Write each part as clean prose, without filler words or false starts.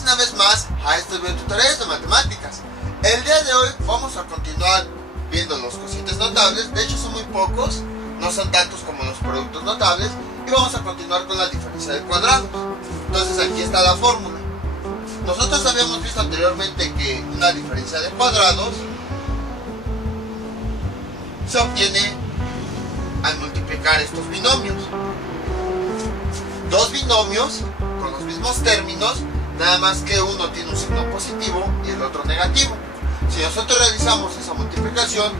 Bienvenidos una vez más a estos videotutoriales de matemáticas. El día de hoy vamos a continuar viendo los cocientes notables. De hecho son muy pocos, no son tantos como los productos notables. Y vamos a continuar con la diferencia de cuadrados. Entonces aquí está la fórmula. Nosotros habíamos visto anteriormente que una diferencia de cuadrados se obtiene al multiplicar estos binomios. Dos binomios con los mismos términos, nada más que uno tiene un signo positivo y el otro negativo. Si nosotros realizamos esa multiplicación,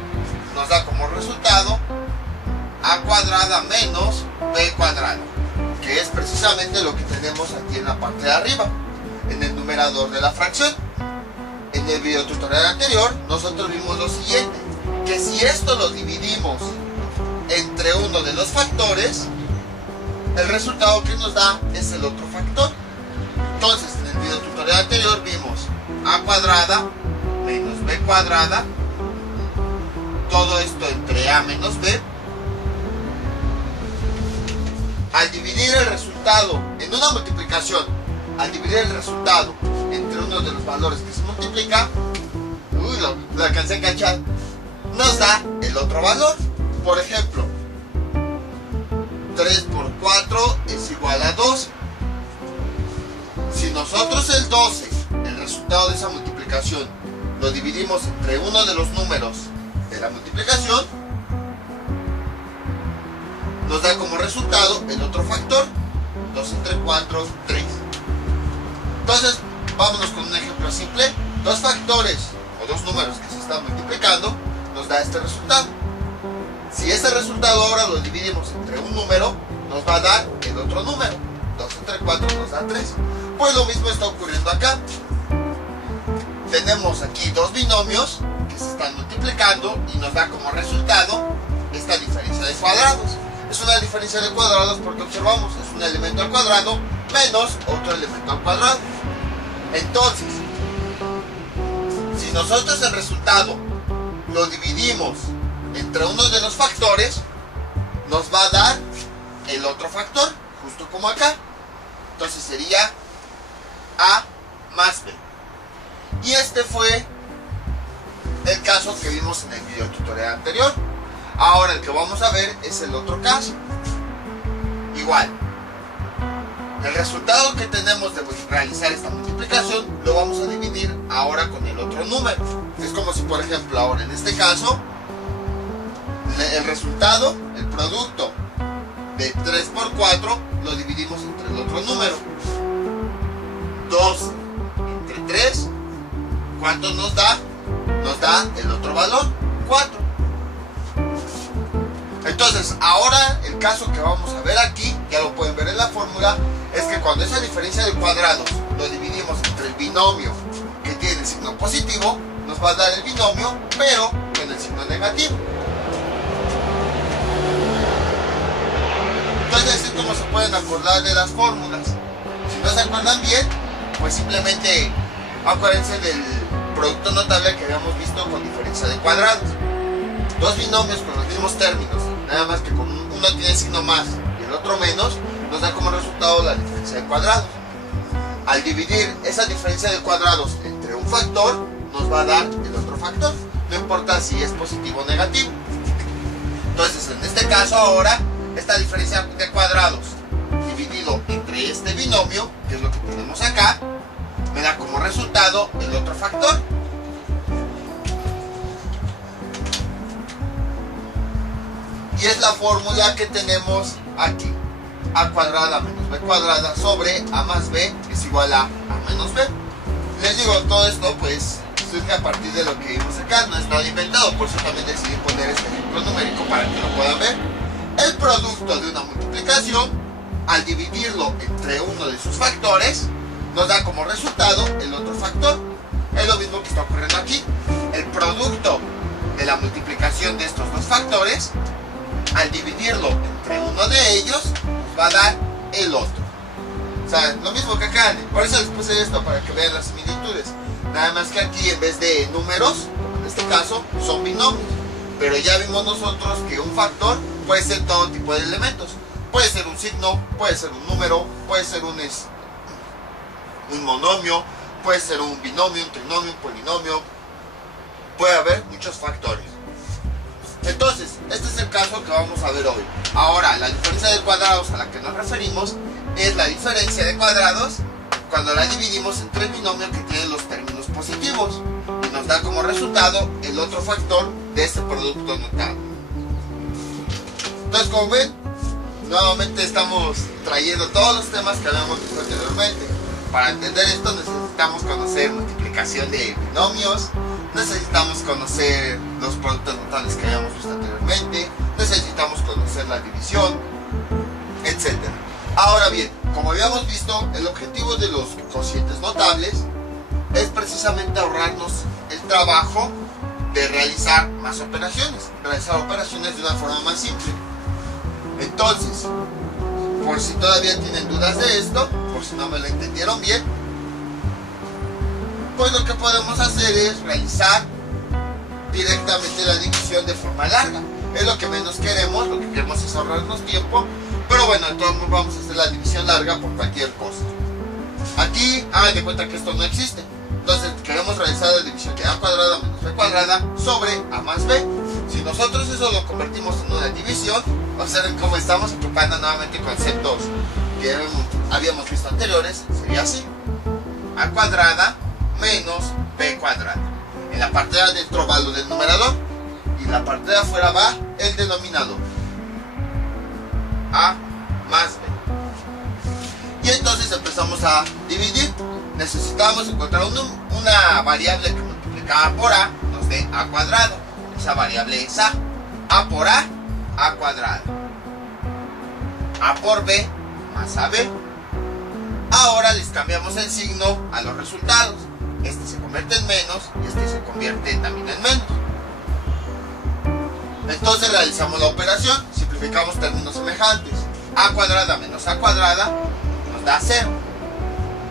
nos da como resultado a cuadrada menos b cuadrada, que es precisamente lo que tenemos aquí en la parte de arriba, en el numerador de la fracción. En el video tutorial anterior, nosotros vimos lo siguiente, que si esto lo dividimos entre uno de los factores, el resultado que nos da es el otro factor. Entonces, en el video tutorial anterior vimos a cuadrada menos b cuadrada, todo esto entre a menos b. Al dividir el resultado en una multiplicación, al dividir el resultado entre uno de los valores que se multiplica, lo alcancé a cachar, nos da el otro valor. Por ejemplo, 3 por 4 es igual a 12. Si nosotros el 12, el resultado de esa multiplicación, lo dividimos entre uno de los números de la multiplicación, nos da como resultado el otro factor. 2 entre 4, 3. Entonces, vámonos con un ejemplo simple. Dos factores o dos números que se están multiplicando nos da este resultado. Si este resultado ahora lo dividimos entre un número, nos va a dar el otro número. 2 entre 4 nos da 3. Pues lo mismo está ocurriendo acá. Tenemos aquí dos binomios que se están multiplicando y nos da como resultado esta diferencia de cuadrados. Es una diferencia de cuadrados porque observamos, es un elemento al cuadrado menos otro elemento al cuadrado. Entonces, si nosotros el resultado lo dividimos entre uno de los factores, nos va a dar el otro factor, justo como acá. Entonces sería a más b. Y este fue el caso que vimos en el video tutorial anterior. Ahora el que vamos a ver es el otro caso. Igual, el resultado que tenemos de realizar esta multiplicación lo vamos a dividir ahora con el otro número. Es como si, por ejemplo, ahora en este caso, el resultado, el producto de 3 por 4 lo dividimos entre el otro número. 2 entre 3, ¿cuánto nos da? Nos da el otro valor, 4. Entonces, ahora el caso que vamos a ver aquí, ya lo pueden ver en la fórmula, es que cuando esa diferencia de cuadrados lo dividimos entre el binomio que tiene el signo positivo, nos va a dar el binomio, pero con el signo negativo. Entonces, así es como se pueden acordar de las fórmulas. Si no se acuerdan bien, pues simplemente acuérdense del producto notable que habíamos visto con diferencia de cuadrados. Dos binomios con los mismos términos, nada más que con uno tiene signo más y el otro menos, nos da como resultado la diferencia de cuadrados. Al dividir esa diferencia de cuadrados entre un factor, nos va a dar el otro factor, no importa si es positivo o negativo. Entonces, en este caso ahora, esta diferencia de cuadrados dividido entre este binomio, que es lo que tenemos acá, me da como resultado el otro factor. Y es la fórmula que tenemos aquí. A cuadrada menos b cuadrada sobre a más b es igual a menos b. Les digo, todo esto pues surge a partir de lo que vimos acá, no es nada inventado, por eso también decidí poner este ejemplo numérico para que lo puedan ver. El producto de una multiplicación, al dividirlo entre uno de sus factores, nos da como resultado el otro factor. Es lo mismo que está ocurriendo aquí. El producto de la multiplicación de estos dos factores, al dividirlo entre uno de ellos, nos va a dar el otro. O sea, lo mismo que acá. Por eso les puse esto, para que vean las similitudes. Nada más que aquí, en vez de números, como en este caso, son binomios. Pero ya vimos nosotros que un factor puede ser todo tipo de elementos. Puede ser un signo, puede ser un número, puede ser un monomio, puede ser un binomio, un trinomio, un polinomio, puede haber muchos factores. Entonces, este es el caso que vamos a ver hoy. Ahora, la diferencia de cuadrados a la que nos referimos es la diferencia de cuadrados cuando la dividimos entre el binomio que tiene los términos positivos y nos da como resultado el otro factor de este producto notable. Entonces, como ven, nuevamente estamos trayendo todos los temas que habíamos visto anteriormente. Para entender esto necesitamos conocer multiplicación de binomios, necesitamos conocer los productos notables que habíamos visto anteriormente, necesitamos conocer la división, etc. Ahora bien, como habíamos visto, el objetivo de los cocientes notables es precisamente ahorrarnos el trabajo de realizar más operaciones, realizar operaciones de una forma más simple. Entonces, por si todavía tienen dudas de esto, por si no me lo entendieron bien, pues lo que podemos hacer es realizar directamente la división de forma larga. Es lo que menos queremos, lo que queremos es ahorrarnos tiempo, pero bueno, entonces vamos a hacer la división larga por cualquier cosa. Aquí, hagan de cuenta que esto no existe. Entonces queremos realizar la división de a cuadrada menos b cuadrada sobre a más b. Si nosotros eso lo convertimos en una división, observen cómo estamos ocupando nuevamente conceptos que habíamos visto anteriores, sería así: a cuadrada menos b cuadrada. En la parte de adentro va lo del numerador y en la parte de afuera va el denominador, a más b. Y entonces empezamos a dividir. Necesitamos encontrar una variable que multiplicada por a nos dé a cuadrado. Esa variable es a por a cuadrado. A por b más ab. Ahora les cambiamos el signo a los resultados. Este se convierte en menos y este se convierte también en menos. Entonces realizamos la operación, simplificamos términos semejantes. A cuadrada menos a cuadrada nos da 0.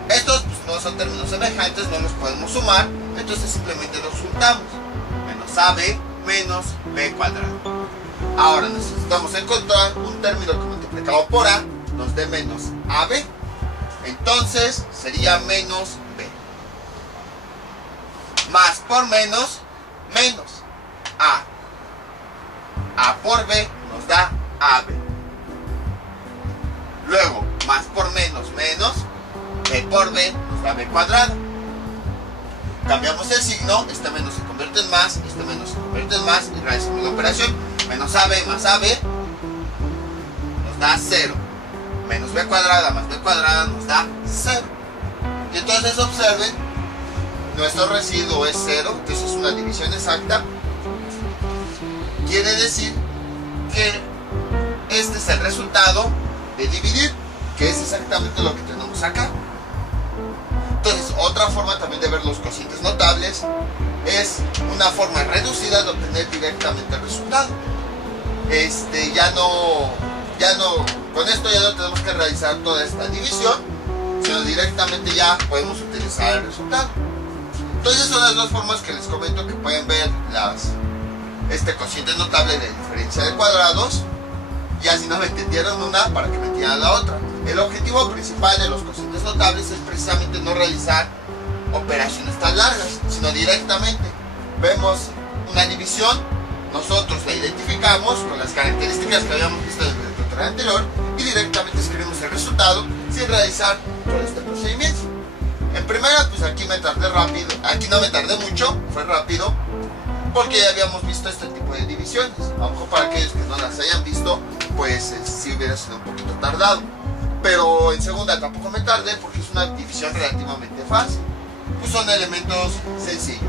Estos pues, no son términos semejantes, no los podemos sumar, entonces simplemente los juntamos. Menos ab menos b cuadrado. Ahora necesitamos encontrar un término que multiplicado por a nos dé menos ab. Entonces sería menos b. Más por menos, menos a. A por b nos da ab. Luego, más por menos, menos b por b nos da b cuadrado. Cambiamos el signo, este menos se convierte en más, este menos se convierte en más y realizamos la operación. Menos ab más ab nos da 0. Menos b cuadrada más b cuadrada nos da 0. Y entonces observen, nuestro residuo es 0, entonces es una división exacta. Quiere decir que este es el resultado de dividir, que es exactamente lo que tenemos acá. Entonces, otra forma también de ver los cocientes notables es una forma reducida de obtener directamente el resultado. Con esto ya no tenemos que realizar toda esta división, sino directamente ya podemos utilizar el resultado. Entonces son las dos formas que les comento que pueden ver este cociente notable de diferencia de cuadrados. Ya si no me entendieron una, para que me entiendan la otra. El objetivo principal de los cocientes notables es precisamente no realizar operaciones tan largas, sino directamente vemos una división, nosotros la identificamos con las características que habíamos visto en el tutorial anterior y directamente escribimos el resultado sin realizar todo este procedimiento. En primera, pues aquí me tardé rápido, aquí no me tardé mucho, fue rápido, porque ya habíamos visto este tipo de divisiones. A lo mejor para aquellos que no las hayan visto, pues sí hubiera sido un poquito tardado. Pero en segunda tampoco me tardé porque es una división relativamente fácil. Pues son elementos sencillos.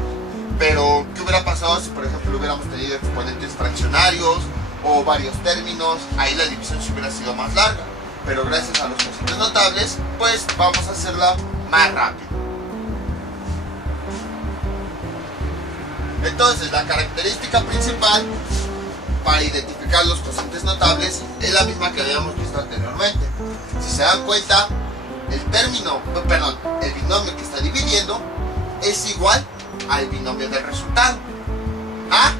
Pero, ¿qué hubiera pasado si, por ejemplo, hubiéramos tenido exponentes fraccionarios o varios términos? Ahí la división sí hubiera sido más larga. Pero gracias a los cocientes notables, pues vamos a hacerla más rápido. Entonces, la característica principal para identificar los cocientes notables es la misma que habíamos visto anteriormente. Si se dan cuenta, el binomio que está dividiendo es igual al binomio del resultado. A,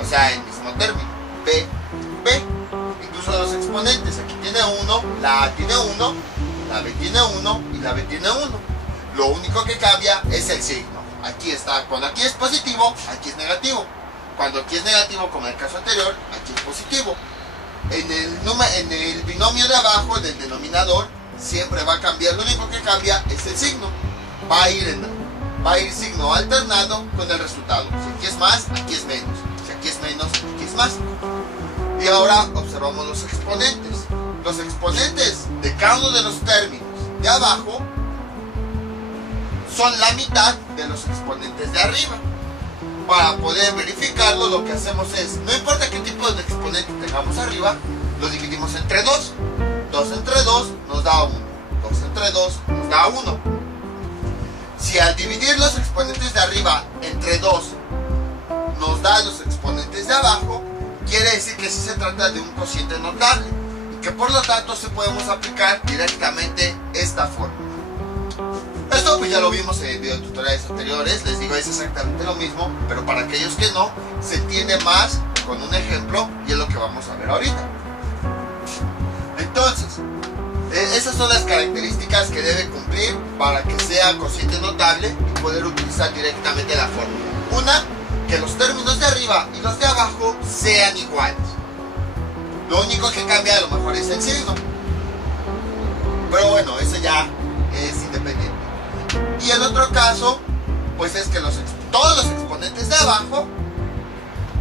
o sea, el mismo término. B, B. Incluso los exponentes, aquí tiene 1, la A tiene 1, la B tiene 1 y y la b tiene 1. Lo único que cambia es el signo. Aquí está, cuando aquí es positivo, aquí es negativo. Cuando aquí es negativo, como en el caso anterior, aquí es positivo. En el binomio de abajo, del denominador, siempre va a cambiar. Lo único que cambia es el signo. Va a ir signo alternado con el resultado. Si aquí es más, aquí es menos. Si aquí es menos, aquí es más. Y ahora observamos los exponentes. Los exponentes de cada uno de los términos de abajo son la mitad de los exponentes de arriba. Para poder verificarlo, lo que hacemos es, no importa qué tipo de exponente tengamos arriba, lo dividimos entre 2. 2 entre 2 nos da 1. 2 entre 2 nos da 1. Si al dividir los exponentes de arriba entre 2 nos da los exponentes de abajo, quiere decir que sí se trata de un cociente notable y que por lo tanto sí podemos aplicar directamente esta fórmula. Esto pues ya lo vimos en videotutoriales anteriores, les digo es exactamente lo mismo, pero para aquellos que no, se entiende más con un ejemplo y es lo que vamos a ver ahorita. Entonces, esas son las características que debe cumplir para que sea cociente notable y poder utilizar directamente la fórmula. Una, que los términos de arriba y los de abajo sean iguales. Lo único que cambia a lo mejor es el signo, pero bueno, eso ya es independiente. Y el otro caso, pues es que todos los exponentes de abajo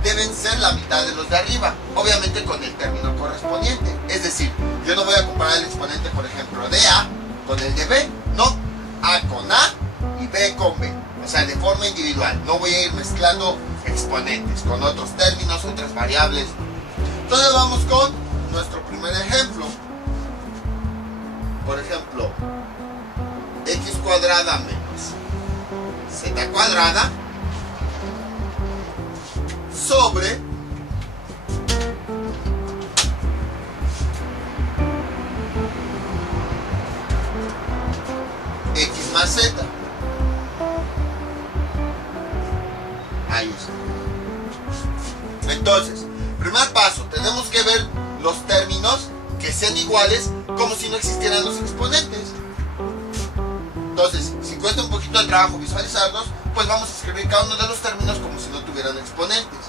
deben ser la mitad de los de arriba, obviamente con el término correspondiente. Es decir, yo no voy a comparar el exponente, por ejemplo, de A con el de B, no, A con A y B con B, o sea, de forma individual. No voy a ir mezclando exponentes con otros términos, otras variables. Entonces vamos con nuestro primer ejemplo. Por ejemplo, x cuadrada menos z cuadrada sobre x más z. Ahí está. Entonces, primer paso, tenemos que ver los términos que sean iguales como si no existieran los exponentes. Entonces, si cuesta un poquito de trabajo visualizarlos, pues vamos a escribir cada uno de los términos como si no tuvieran exponentes.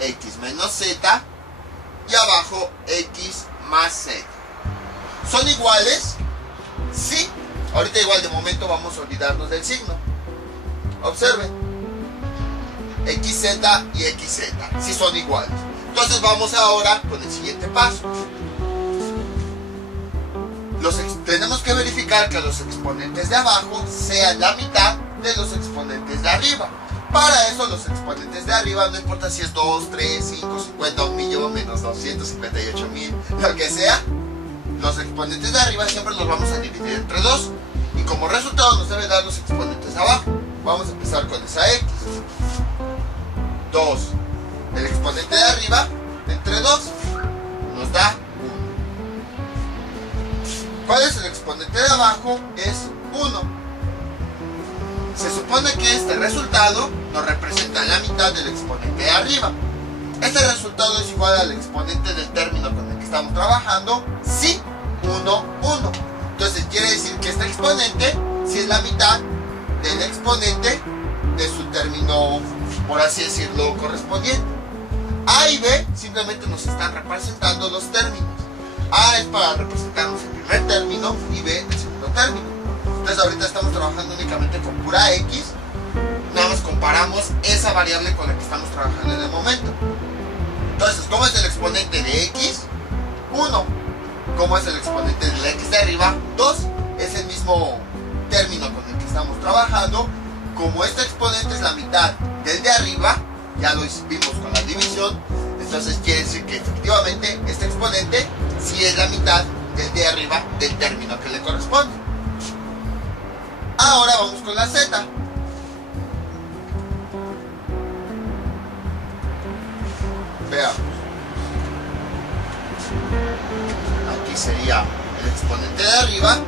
X menos z y abajo x más z. ¿Son iguales? Sí. Ahorita igual de momento vamos a olvidarnos del signo. Observen. XZ y XZ. Sí son iguales. Entonces vamos ahora con el siguiente paso. Tenemos que verificar que los exponentes de abajo sean la mitad de los exponentes de arriba. Para eso los exponentes de arriba, no importa si es 2, 3, 5, 50, 1 millón, menos 258,000, lo que sea, los exponentes de arriba siempre los vamos a dividir entre 2. Y como resultado nos debe dar los exponentes de abajo. Vamos a empezar con esa X. 2. El exponente de arriba entre 2 nos da 1. ¿Cuál es el exponente de abajo? Es 1. Se supone que este resultado nos representa la mitad del exponente de arriba. Este resultado es igual al exponente del término con el que estamos trabajando. Sí, 1, 1. Entonces quiere decir que este exponente sí es la mitad del exponente de su término, por así decirlo, correspondiente. A y B simplemente nos están representando los términos. A es para representarnos el primer término y B el segundo término. Entonces ahorita estamos trabajando únicamente con pura X. Nada más comparamos esa variable con la que estamos trabajando en el momento. Entonces, ¿cómo es el exponente de X? 1. ¿Cómo es el exponente de la X de arriba? 2. Es el mismo término con el que estamos trabajando. Como este exponente es la mitad del de arriba, ya lo vimos con la división, entonces quiere decir que efectivamente este exponente sí es la mitad del de arriba del término que le corresponde. Ahora vamos con la Z. Veamos. Aquí sería el exponente de arriba.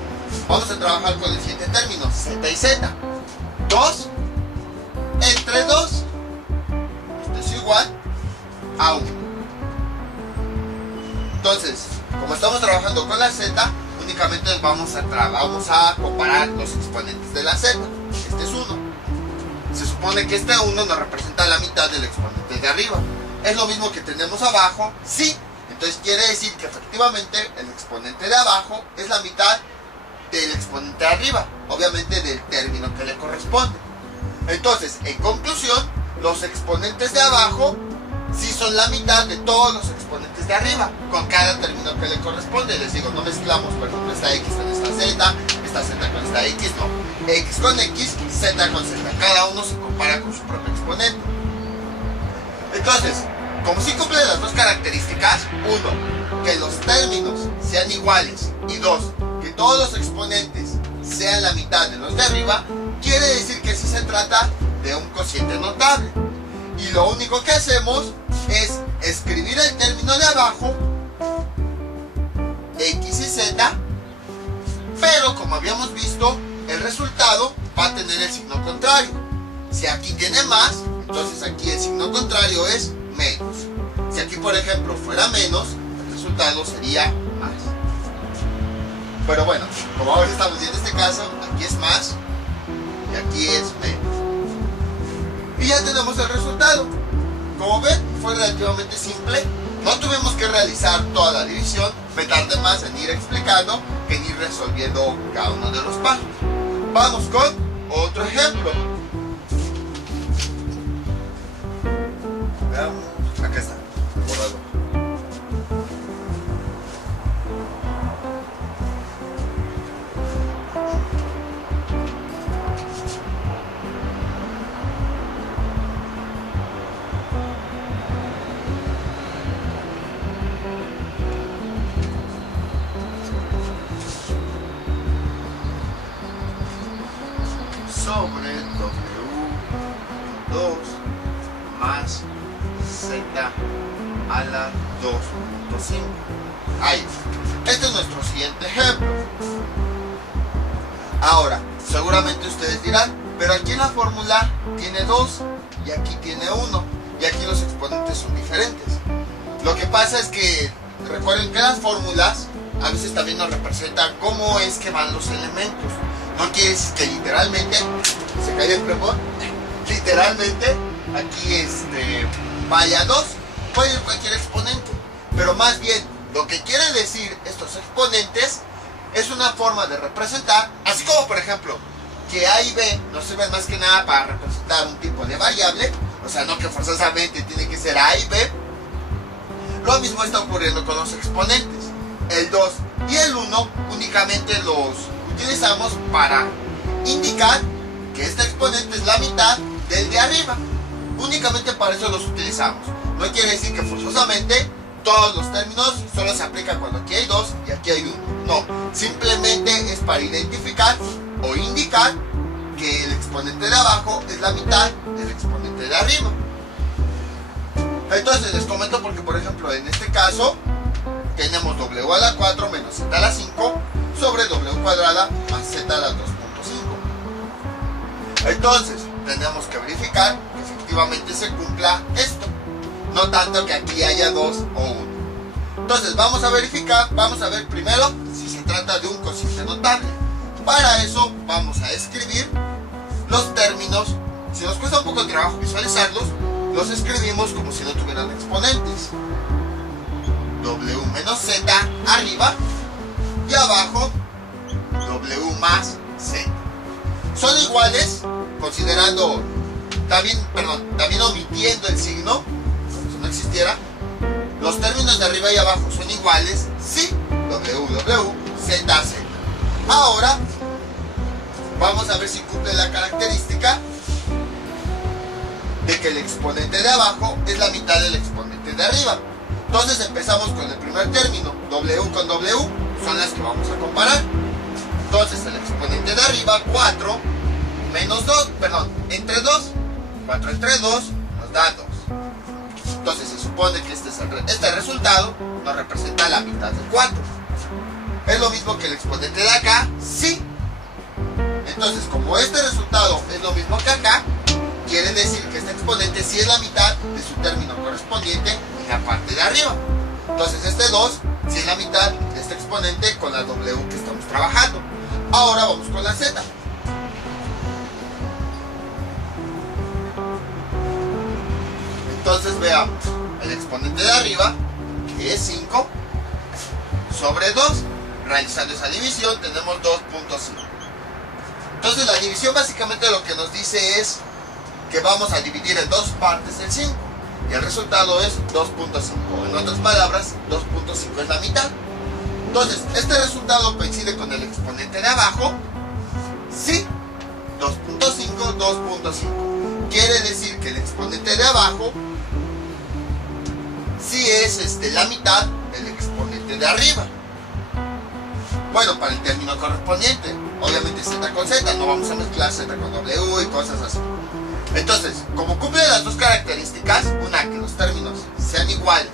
Vamos a trabajar con el siguiente término, Z y Z. 2 entre 2. Esto es igual a 1. Entonces, como estamos trabajando con la Z, únicamente vamos a comparar los exponentes de la z. Este es 1. Se supone que este 1 nos representa la mitad del exponente de arriba. Es lo mismo que tenemos abajo, sí. Entonces quiere decir que efectivamente el exponente de abajo es la mitad del exponente de arriba, obviamente del término que le corresponde. Entonces, en conclusión, los exponentes de abajo sí son la mitad de todos los exponentes de arriba, con cada término que le corresponde. Les digo, no mezclamos, por ejemplo, esta x con esta z con esta x, no. X con x, z con z. Cada uno se compara con su propio exponente. Entonces, como si cumple las dos características, 1, que los términos sean iguales, y 2, que todos los exponentes sean la mitad de los de arriba, quiere decir que sí se trata de un cociente notable. Y lo único que hacemos es escribir el término de abajo, x y z, pero como habíamos visto, el resultado va a tener el signo contrario. Si aquí tiene más, entonces aquí el signo contrario es menos. Si aquí, por ejemplo, fuera menos, el resultado sería más. Pero bueno, como ahora estamos viendo este caso, aquí es más y aquí es menos. Y ya tenemos el resultado. Como ven, fue relativamente simple. No tuvimos que realizar toda la división. Me tardé más en ir explicando que en ir resolviendo cada uno de los pasos. Vamos con otro ejemplo. Veamos. Acá está, borrador. Sobre W2 más Z a la 2.5. Ahí. Este es nuestro siguiente ejemplo. Ahora, seguramente ustedes dirán, pero aquí en la fórmula tiene 2 y aquí tiene 1 y aquí los exponentes son diferentes. Lo que pasa es que recuerden que las fórmulas a veces también nos representan cómo es que van los elementos. No quiere decir que literalmente, se cayó el plumón, literalmente aquí vaya 2, puede ir cualquier exponente, pero más bien lo que quieren decir estos exponentes es una forma de representar, así como por ejemplo que A y B no sirven más que nada para representar un tipo de variable, o sea, no que forzosamente tiene que ser A y B. Lo mismo está ocurriendo con los exponentes. El 2 y el 1 únicamente los utilizamos para indicar que este exponente es la mitad del de arriba. Únicamente para eso los utilizamos. No quiere decir que forzosamente todos los términos solo se aplican cuando aquí hay 2 y aquí hay 1. No, simplemente es para identificar o indicar que el exponente de abajo es la mitad del exponente de arriba. Entonces les comento porque, por ejemplo, en este caso tenemos w a la 4 menos z a la 5 sobre w cuadrada más z a la 2.5. Entonces tenemos que verificar que efectivamente se cumpla esto, no tanto que aquí haya 2 o 1. Entonces vamos a verificar, vamos a ver primero si se trata de un cociente notable. Para eso vamos a escribir los términos. Si nos cuesta un poco de trabajo visualizarlos, los escribimos como si no tuvieran exponentes. W menos Z arriba y abajo W más Z. Son iguales, considerando, también omitiendo el signo, como si no existiera. Los términos de arriba y abajo son iguales, sí, W, Z, Z. Ahora, vamos a ver si cumple la característica de que el exponente de abajo es la mitad del exponente de arriba. Entonces empezamos con el primer término, W con W, son las que vamos a comparar. Entonces el exponente de arriba, 4, menos 2, perdón, entre 2, 4 entre 2, nos da 2. Entonces se supone que este resultado nos representa la mitad de 4. Es lo mismo que el exponente de acá, sí. Entonces, como este resultado es lo mismo que acá, quiere decir que este exponente sí es la mitad de su término correspondiente en la parte de arriba. Entonces este 2 sí es la mitad de este exponente con la W que estamos estamos trabajando. Ahora vamos con la z. Entonces veamos, el exponente de arriba, que es 5, sobre 2. Realizando esa división tenemos 2.5. Entonces la división básicamente lo que nos dice es que vamos a dividir en dos partes el 5. Y el resultado es 2.5. En otras palabras, 2.5 es la mitad. Entonces, este resultado coincide con el exponente de abajo. Sí, 2.5, 2.5. Quiere decir que el exponente de abajo sí es la mitad del exponente de arriba. Bueno, para el término correspondiente, obviamente z con z, no vamos a mezclar z con w y cosas así. Entonces, como cumple las dos características, una, que los términos sean iguales,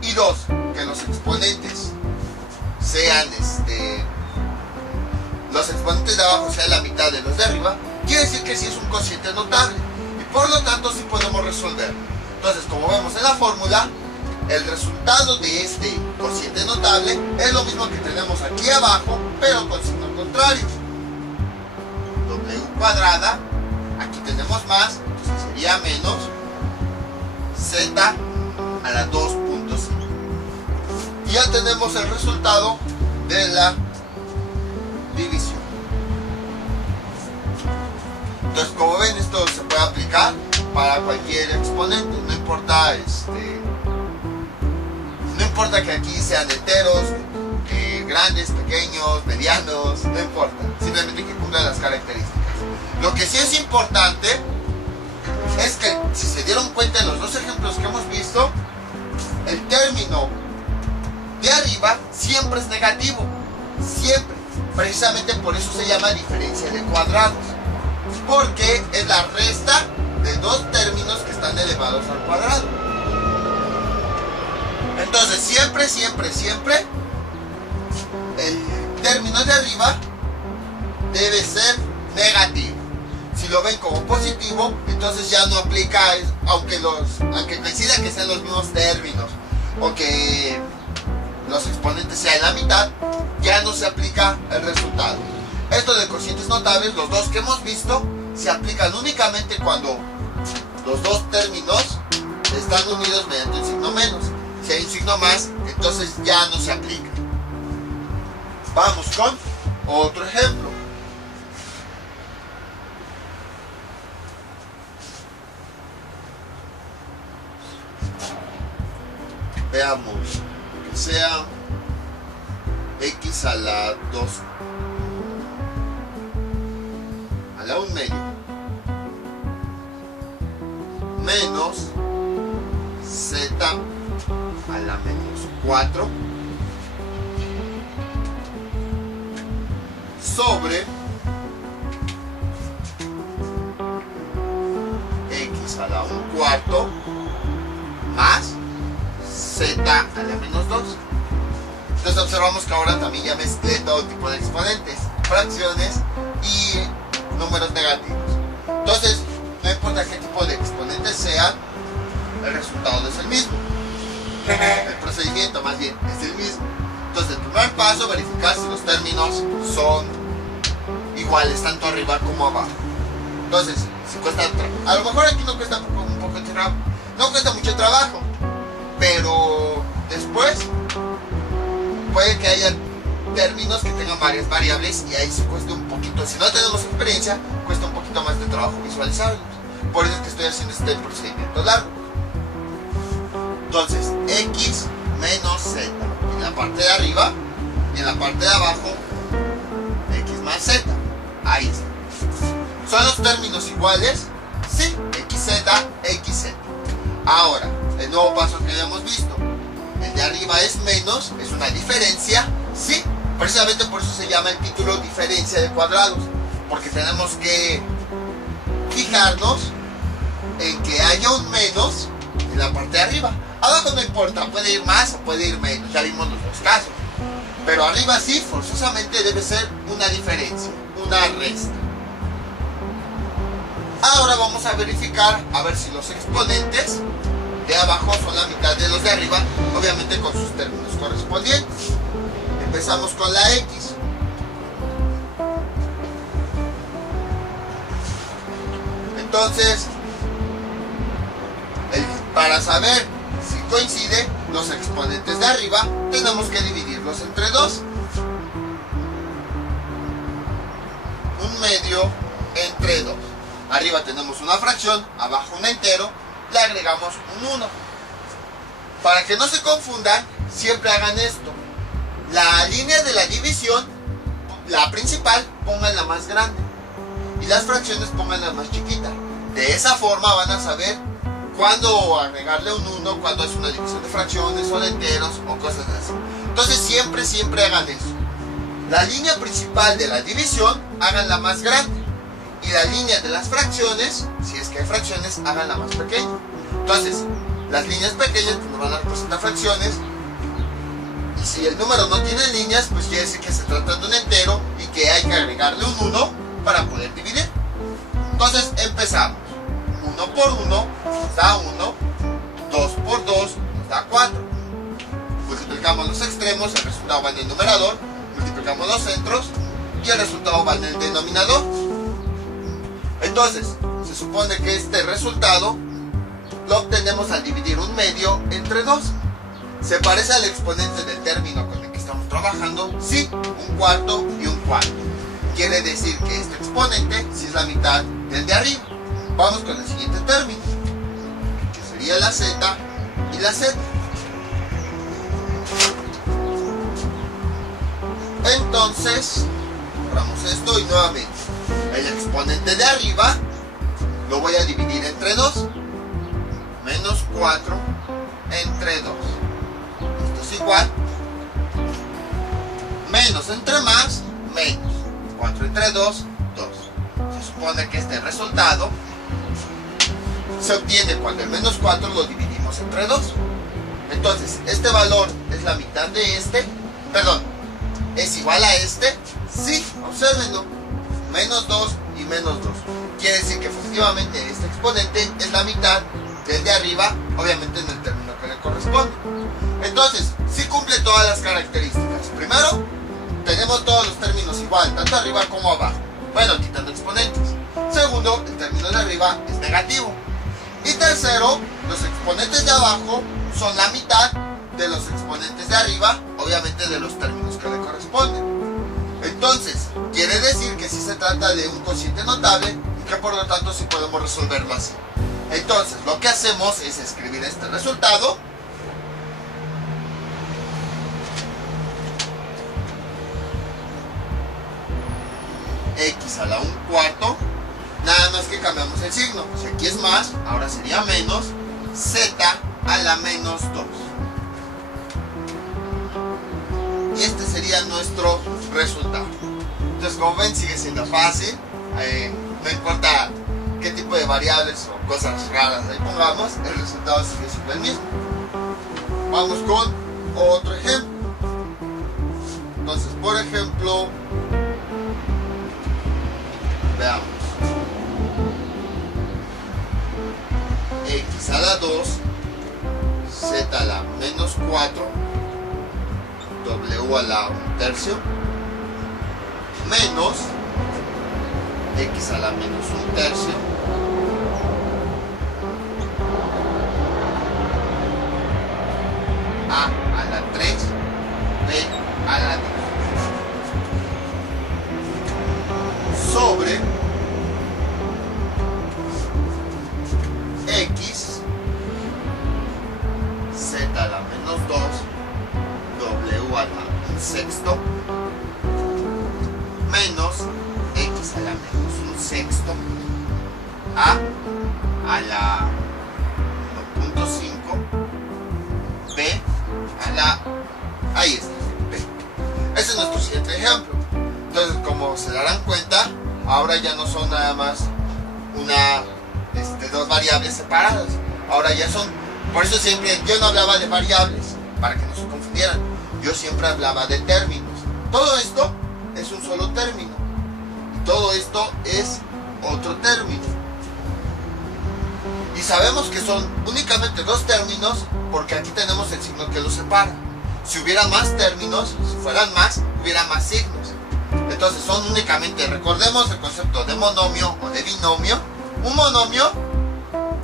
y dos, que los exponentes sean, los exponentes de abajo sean la mitad de los de arriba, quiere decir que sí es un cociente notable, y por lo tanto sí podemos resolverlo. Entonces, como vemos en la fórmula, el resultado de este cociente notable es lo mismo que tenemos aquí abajo, pero con signo contrario. W cuadrada, aquí tenemos más, entonces sería menos z a la 2.5. Y ya tenemos el resultado de la división. Entonces, como ven, esto se puede aplicar para cualquier exponente, no importa no importa que aquí sean enteros, grandes, pequeños, medianos, no importa, simplemente que cumplan las características. Lo que sí es importante es que, si se dieron cuenta en los dos ejemplos que hemos visto, el término de arriba siempre es negativo, siempre. Precisamente por eso se llama diferencia de cuadrados, porque es la resta de dos términos que están elevados al cuadrado. Entonces siempre, siempre el término de arriba debe ser negativo. Si lo ven como positivo, entonces ya no aplica, aunque coincida que sean los mismos términos o que los exponentes sean la mitad, ya no se aplica el resultado. Esto de cocientes notables, los dos que hemos visto, se aplican únicamente cuando los dos términos están unidos mediante un signo menos. Si hay un signo más, entonces ya no se aplica. Vamos con otro ejemplo. Veamos que sea x a la 2 a la 1 medio menos z a la menos 4 sobre x a la 1 cuarto más z a la menos 2. Entonces observamos que ahora también ya mezclé todo tipo de exponentes, fracciones y números negativos. Entonces, no importa qué tipo de exponentes sea, el resultado es el mismo. El procedimiento más bien es el mismo. Entonces, el primer paso, verificar si los términos son iguales tanto arriba como abajo. Entonces, si cuesta, a lo mejor aquí no cuesta un poco de trabajo, no cuesta mucho trabajo, pero después puede que haya términos que tengan varias variables y ahí se cueste un poquito. Si no tenemos experiencia, cuesta un poquito más de trabajo visualizarlos. Por eso es que estoy haciendo este procedimiento largo. Entonces, x menos z en la parte de arriba y en la parte de abajo x más z. Ahí está. ¿Son los términos iguales? Sí, xz, xz. Ahora, el nuevo paso que habíamos visto, el de arriba es menos, es una diferencia, sí, precisamente por eso se llama el título diferencia de cuadrados, porque tenemos que fijarnos en que haya un menos en la parte de arriba. Abajo no importa, puede ir más o puede ir menos, ya vimos los dos casos, pero arriba sí, forzosamente debe ser una diferencia, una resta. Ahora vamos a verificar a ver si los exponentes de abajo son la mitad de los de arriba, obviamente con sus términos correspondientes. Empezamos con la x. Entonces, para saber si coincide los exponentes de arriba, tenemos que dividirlos entre 2. Un medio entre 2. Arriba tenemos una fracción, abajo un entero, le agregamos un 1. Para que no se confundan, siempre hagan esto. La línea de la división, la principal, pónganla más grande. Y las fracciones pónganla más chiquita. De esa forma van a saber cuándo agregarle un 1, cuándo es una división de fracciones o de enteros o cosas así. Entonces siempre hagan eso. La línea principal de la división, háganla más grande. Y la línea de las fracciones, si es que hay fracciones, háganla más pequeña. Entonces, las líneas pequeñas nos van a representar fracciones. Y si el número no tiene líneas, pues quiere decir que se trata de un entero y que hay que agregarle un 1 para poder dividir. Entonces empezamos. 1 por 1 nos da 1. 2 por 2 nos da 4. Multiplicamos los extremos, el resultado va en el numerador. Multiplicamos los centros y el resultado va en el denominador. Entonces, se supone que este resultado lo obtenemos al dividir un medio entre 2. ¿Se parece al exponente del término con el que estamos trabajando? Sí, un cuarto y un cuarto. Quiere decir que este exponente sí es la mitad del de arriba. Vamos con el siguiente término, que sería la z y la z. Entonces, borramos esto y nuevamente el exponente de arriba lo voy a dividir entre 2. Menos 4 entre 2. Esto es igual. Menos entre más, menos. 4 entre 2, 2. Se supone que este resultado se obtiene cuando el menos 4 lo dividimos entre 2. Entonces, este valor es la mitad de este. Perdón, ¿es igual a este? Sí, obsérvenlo. Menos 2 y menos 2. Quiere decir que efectivamente este exponente es la mitad del de arriba, obviamente en el término que le corresponde. Entonces, sí cumple todas las características. Primero, tenemos todos los términos igual, tanto arriba como abajo. Bueno, quitando exponentes. Segundo, el término de arriba es negativo. Y tercero, los exponentes de abajo son la mitad de los exponentes de arriba, obviamente de los términos que le corresponden. Entonces, quiere decir que sí se trata de un cociente notable y que por lo tanto sí podemos resolverlo así. Entonces, lo que hacemos es escribir este resultado. X a la 1/4. Nada más que cambiamos el signo. Si aquí es más, ahora sería menos. Z a la menos 2. Y este sería nuestro resultado. Entonces, como ven, sigue siendo fácil. No importa qué tipo de variables o cosas raras ahí pongamos, el resultado sigue siendo el mismo. Vamos con otro ejemplo. Entonces, por ejemplo, veamos. X a la 2, Z a la menos 4, W a la 1/3, menos X a la menos 1/3, A a la 3, B a la 2, sobre X, Z a la menos 2, W a la 1/6, menos X a la menos 1/6, A la 1.5, B a la... ahí está, B. Ese es nuestro siguiente ejemplo. Entonces, como se darán cuenta, ahora ya no son nada más dos variables separadas. Ahora ya son... Por eso siempre yo no hablaba de variables, para que no se confundieran. Yo siempre hablaba de términos. Todo esto es un solo término. Y todo esto es otro término. Y sabemos que son únicamente dos términos porque aquí tenemos el signo que los separa. Si hubiera más términos, si fueran más, hubiera más signos. Entonces son únicamente, recordemos el concepto de monomio o de binomio, Un monomio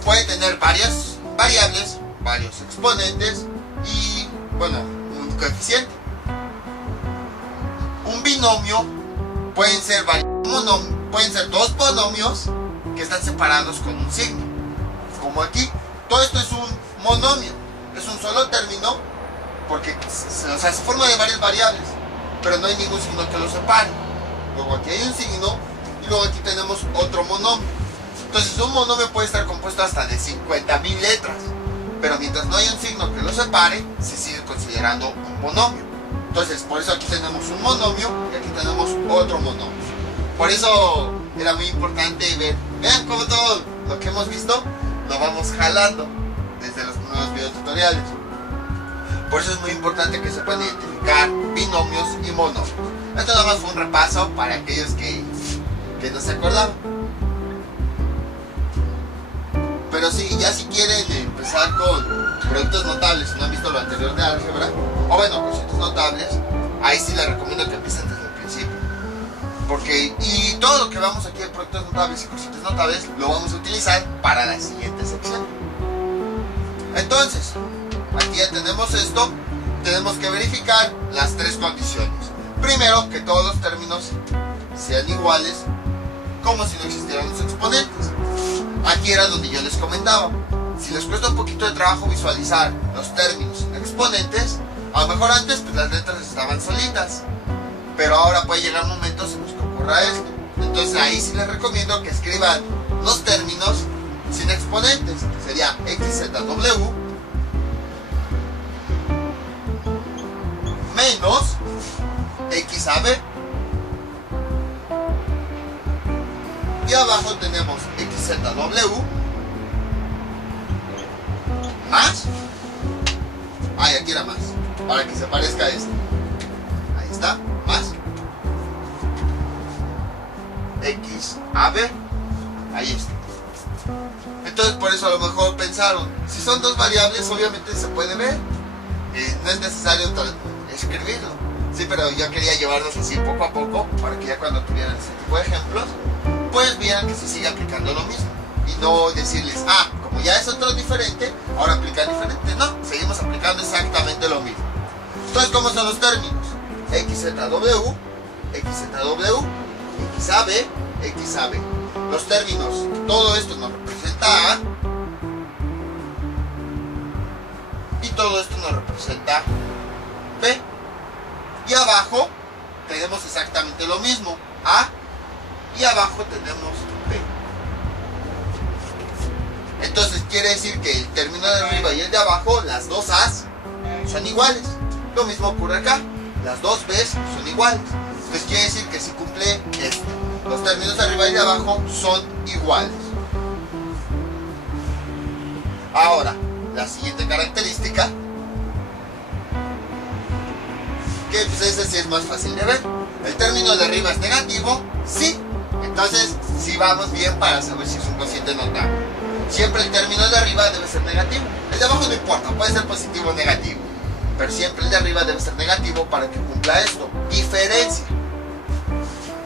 puede tener varias variables, varios exponentes y, bueno, un coeficiente. Un binomio pueden ser dos monomios que están separados con un signo, como aquí. Todo esto es un monomio, es un solo término porque se forma de varias variables, pero no hay ningún signo que lo separe. Luego aquí hay un signo y luego aquí tenemos otro monomio. Entonces un monomio puede estar compuesto hasta de 50.000 letras, pero mientras no haya un signo que lo separe, se sigue considerando un monomio. Entonces por eso aquí tenemos un monomio y aquí tenemos otro monomio. Por eso era muy importante ver, vean cómo todo lo que hemos visto lo vamos jalando desde los primeros videotutoriales. Por eso es muy importante que sepan identificar binomios y monomios. Esto nada más fue un repaso para aquellos que no se acordaban. Pero sí, ya si quieren empezar con productos notables, si no han visto lo anterior de álgebra, o bueno, cocientes notables, ahí sí les recomiendo que empiecen desde el principio. Porque, y todo lo que vamos aquí de productos notables y cocientes notables, lo vamos a utilizar para la siguiente sección. Entonces, aquí ya tenemos esto, tenemos que verificar las tres condiciones. Primero, que todos los términos sean iguales, como si no existieran los exponentes. Aquí era donde yo les comentaba, si les cuesta un poquito de trabajo visualizar los términos exponentes, a lo mejor antes pues las letras estaban solitas, pero ahora puede llegar momentos en los que ocurra esto. Entonces ahí sí les recomiendo que escriban los términos sin exponentes, que sería XZW menos XAB, y abajo tenemos XZW más, aquí era más, para que se parezca a esto, ahí está, más XAB, ahí está. Entonces por eso a lo mejor pensaron, si son dos variables obviamente se puede ver, no es necesario escribirlo. Sí, pero yo quería llevarlos así poco a poco para que ya cuando tuvieran ese tipo de ejemplos pues vieran que se sigue aplicando lo mismo y no decirles, como ya es otro diferente, ahora aplican diferente. No, seguimos aplicando exactamente lo mismo. Entonces, ¿cómo son los términos? XZW, XZW, XAB, XAB. Los términos, todo esto nos representa A y todo esto nos representa B. Y abajo tenemos exactamente lo mismo, A, y abajo tenemos B. Entonces quiere decir que el término de arriba y el de abajo, las dos A's, son iguales. Lo mismo ocurre acá, las dos B's son iguales. Entonces quiere decir que si cumple esto, los términos de arriba y de abajo son iguales. Ahora, la siguiente característica, que pues ese sí es más fácil de ver. El término de arriba es negativo, sí. Entonces, sí vamos bien para saber si es un cociente notable. Siempre el término de arriba debe ser negativo. El de abajo no importa, puede ser positivo o negativo. Pero siempre el de arriba debe ser negativo para que cumpla esto. Diferencia.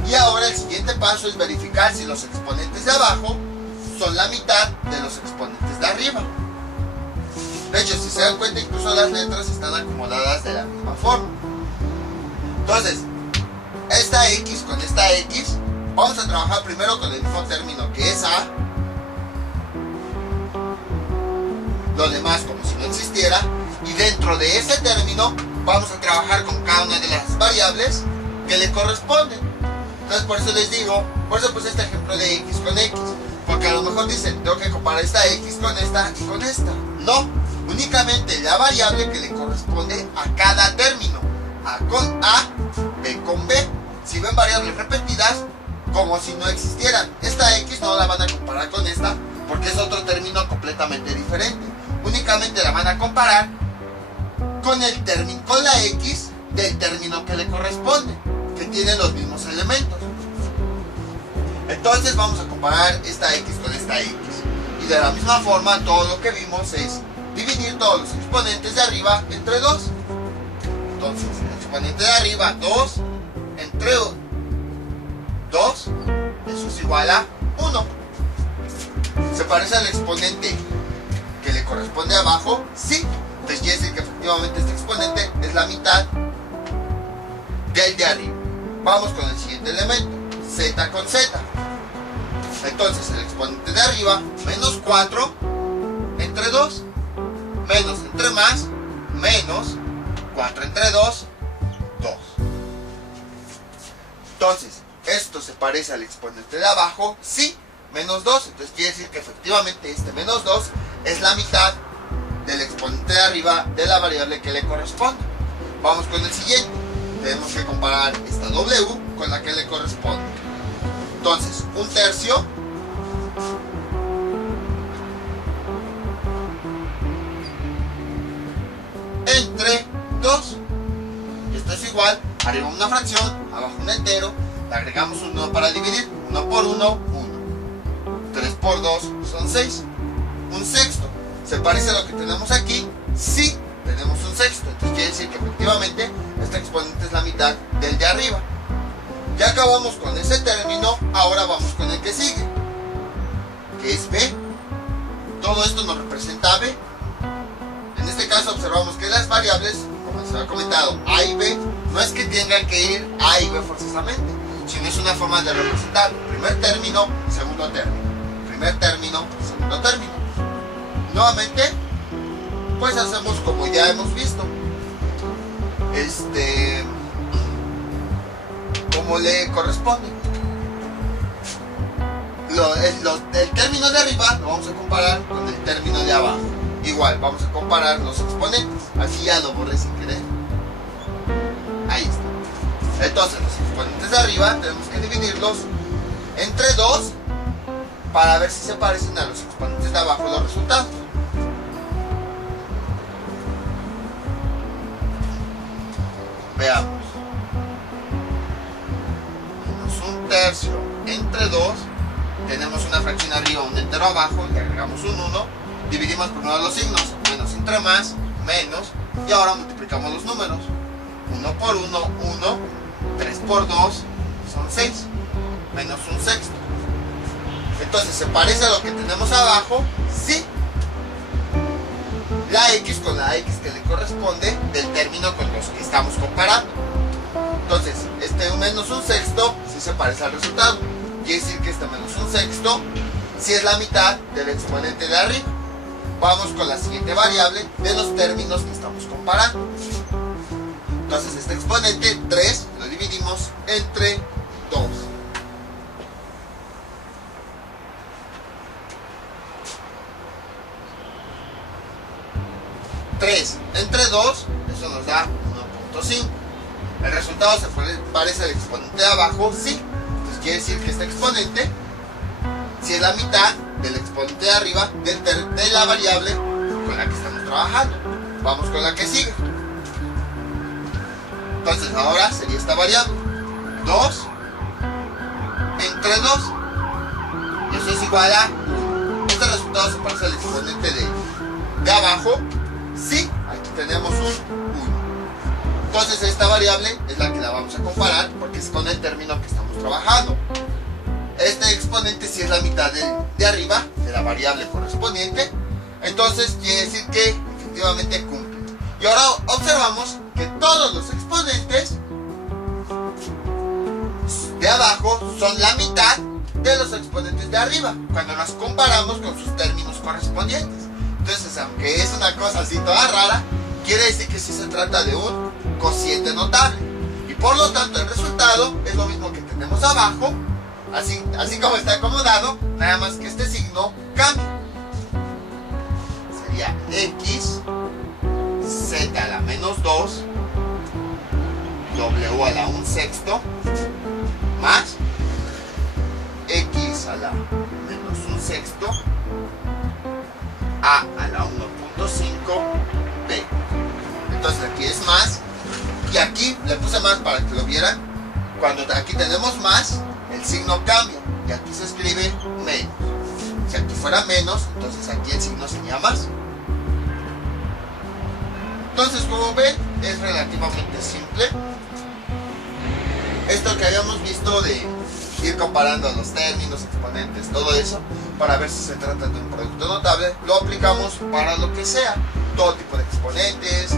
Y ahora el siguiente paso es verificar si los exponentes de abajo son la mitad de los exponentes de arriba. De hecho, si se dan cuenta, incluso las letras están acomodadas de la misma forma. Entonces, esta X con esta X, vamos a trabajar primero con el mismo término que es A. Lo demás como si no existiera. Y dentro de ese término, vamos a trabajar con cada una de las variables que le corresponden. Entonces, por eso les digo, por eso puse este ejemplo de X con X. Porque a lo mejor dicen, tengo que comparar esta X con esta y con esta. No, únicamente la variable que le corresponde a cada término. A con A, B con B. Si ven variables repetidas, como si no existieran. Esta X no la van a comparar con esta, porque es otro término completamente diferente. Únicamente la van a comparar con el término, con la X del término que le corresponde, que tiene los mismos elementos. Entonces vamos a comparar esta X con esta X. Y de la misma forma, todo lo que vimos es dividir todos los exponentes de arriba entre 2. Entonces, el exponente de arriba, 2, entre 2, eso es igual a 1. parece al exponente que le corresponde abajo? Sí. Entonces quiere decir que efectivamente este exponente es la mitad del de arriba. Vamos con el siguiente elemento, z con z. Entonces el exponente de arriba, menos 4 entre 2, menos entre más, menos 4 entre 2, 2. Entonces, ¿esto se parece al exponente de abajo? Sí, menos 2. Entonces quiere decir que efectivamente este menos 2 es la mitad del exponente de arriba de la variable que le corresponde. Vamos con el siguiente. Tenemos que comparar esta w con la que le corresponde. Entonces, 1/3 entre 2. Esto es igual, arriba una fracción, abajo un entero, le agregamos un 1 para dividir, 1 por 1, 1. 3 por 2 son 6. Un sexto. ¿Se parece a lo que tenemos aquí? Sí, tenemos un sexto. Entonces quiere decir que efectivamente este exponente es la mitad del de arriba. Ya acabamos con ese término, ahora vamos con el que sigue, que es b. Todo esto nos representa b. En este caso observamos que las variables, como se ha comentado, a y b, no es que tengan que ir a y b forzosamente, sino es una forma de representar primer término, segundo término, primer término, segundo término. Nuevamente, pues hacemos como ya hemos visto, como le corresponde. El término de arriba lo vamos a comparar con el término de abajo. Igual, vamos a comparar los exponentes. Así ya lo borré sin querer. Ahí está. Entonces, los exponentes de arriba tenemos que dividirlos entre 2 para ver si se parecen a los exponentes de abajo los resultados. Veamos. Menos 1/3 entre 2. Tenemos una fracción arriba, un entero abajo, le agregamos un 1. Dividimos por uno de los signos, menos entre más, menos, y ahora multiplicamos los números. 1 por 1, 1, 3 por 2, son 6, menos un sexto. Entonces, ¿se parece a lo que tenemos abajo? Sí. La x con la x que le corresponde del término con los que estamos comparando. Entonces, este menos un sexto sí se parece al resultado. Quiere decir que este menos un sexto sí es la mitad del exponente de arriba. Vamos con la siguiente variable de los términos que estamos comparando. Entonces este exponente 3 lo dividimos entre 2. Entre 2, eso nos da 1.5. El resultado se parece al exponente de abajo, sí. Entonces quiere decir que este exponente si es la mitad del exponente de arriba de la variable con la que estamos trabajando. Vamos con la que sigue. Entonces ahora sería esta variable 2 entre 2, y eso es igual a 1. Este resultado se parece al exponente de abajo. Sí, aquí tenemos un 1. Entonces esta variable es la que la vamos a comparar porque es con el término que estamos trabajando. Este exponente sí es la mitad de arriba de la variable correspondiente. Entonces quiere decir que efectivamente cumple. Y ahora observamos que todos los exponentes de abajo son la mitad de los exponentes de arriba cuando los comparamos con sus términos correspondientes. Entonces, aunque es una cosa así toda rara, quiere decir que sí se trata de un cociente notable. Y por lo tanto el resultado es lo mismo que tenemos abajo, así como está acomodado, nada más que este signo cambia. Sería x, z a la menos 2, w a la 1/6, más x a la menos 1/6, a la 1.5, b. Entonces aquí es más, y aquí le puse más para que lo vieran. Cuando aquí tenemos más, el signo cambia, y aquí se escribe menos. Si aquí fuera menos, entonces aquí el signo sería más. Entonces, como ven, es relativamente simple. Esto que habíamos visto de ir comparando los términos, exponentes, todo eso, para ver si se trata de un producto notable. Lo aplicamos para lo que sea, todo tipo de exponentes,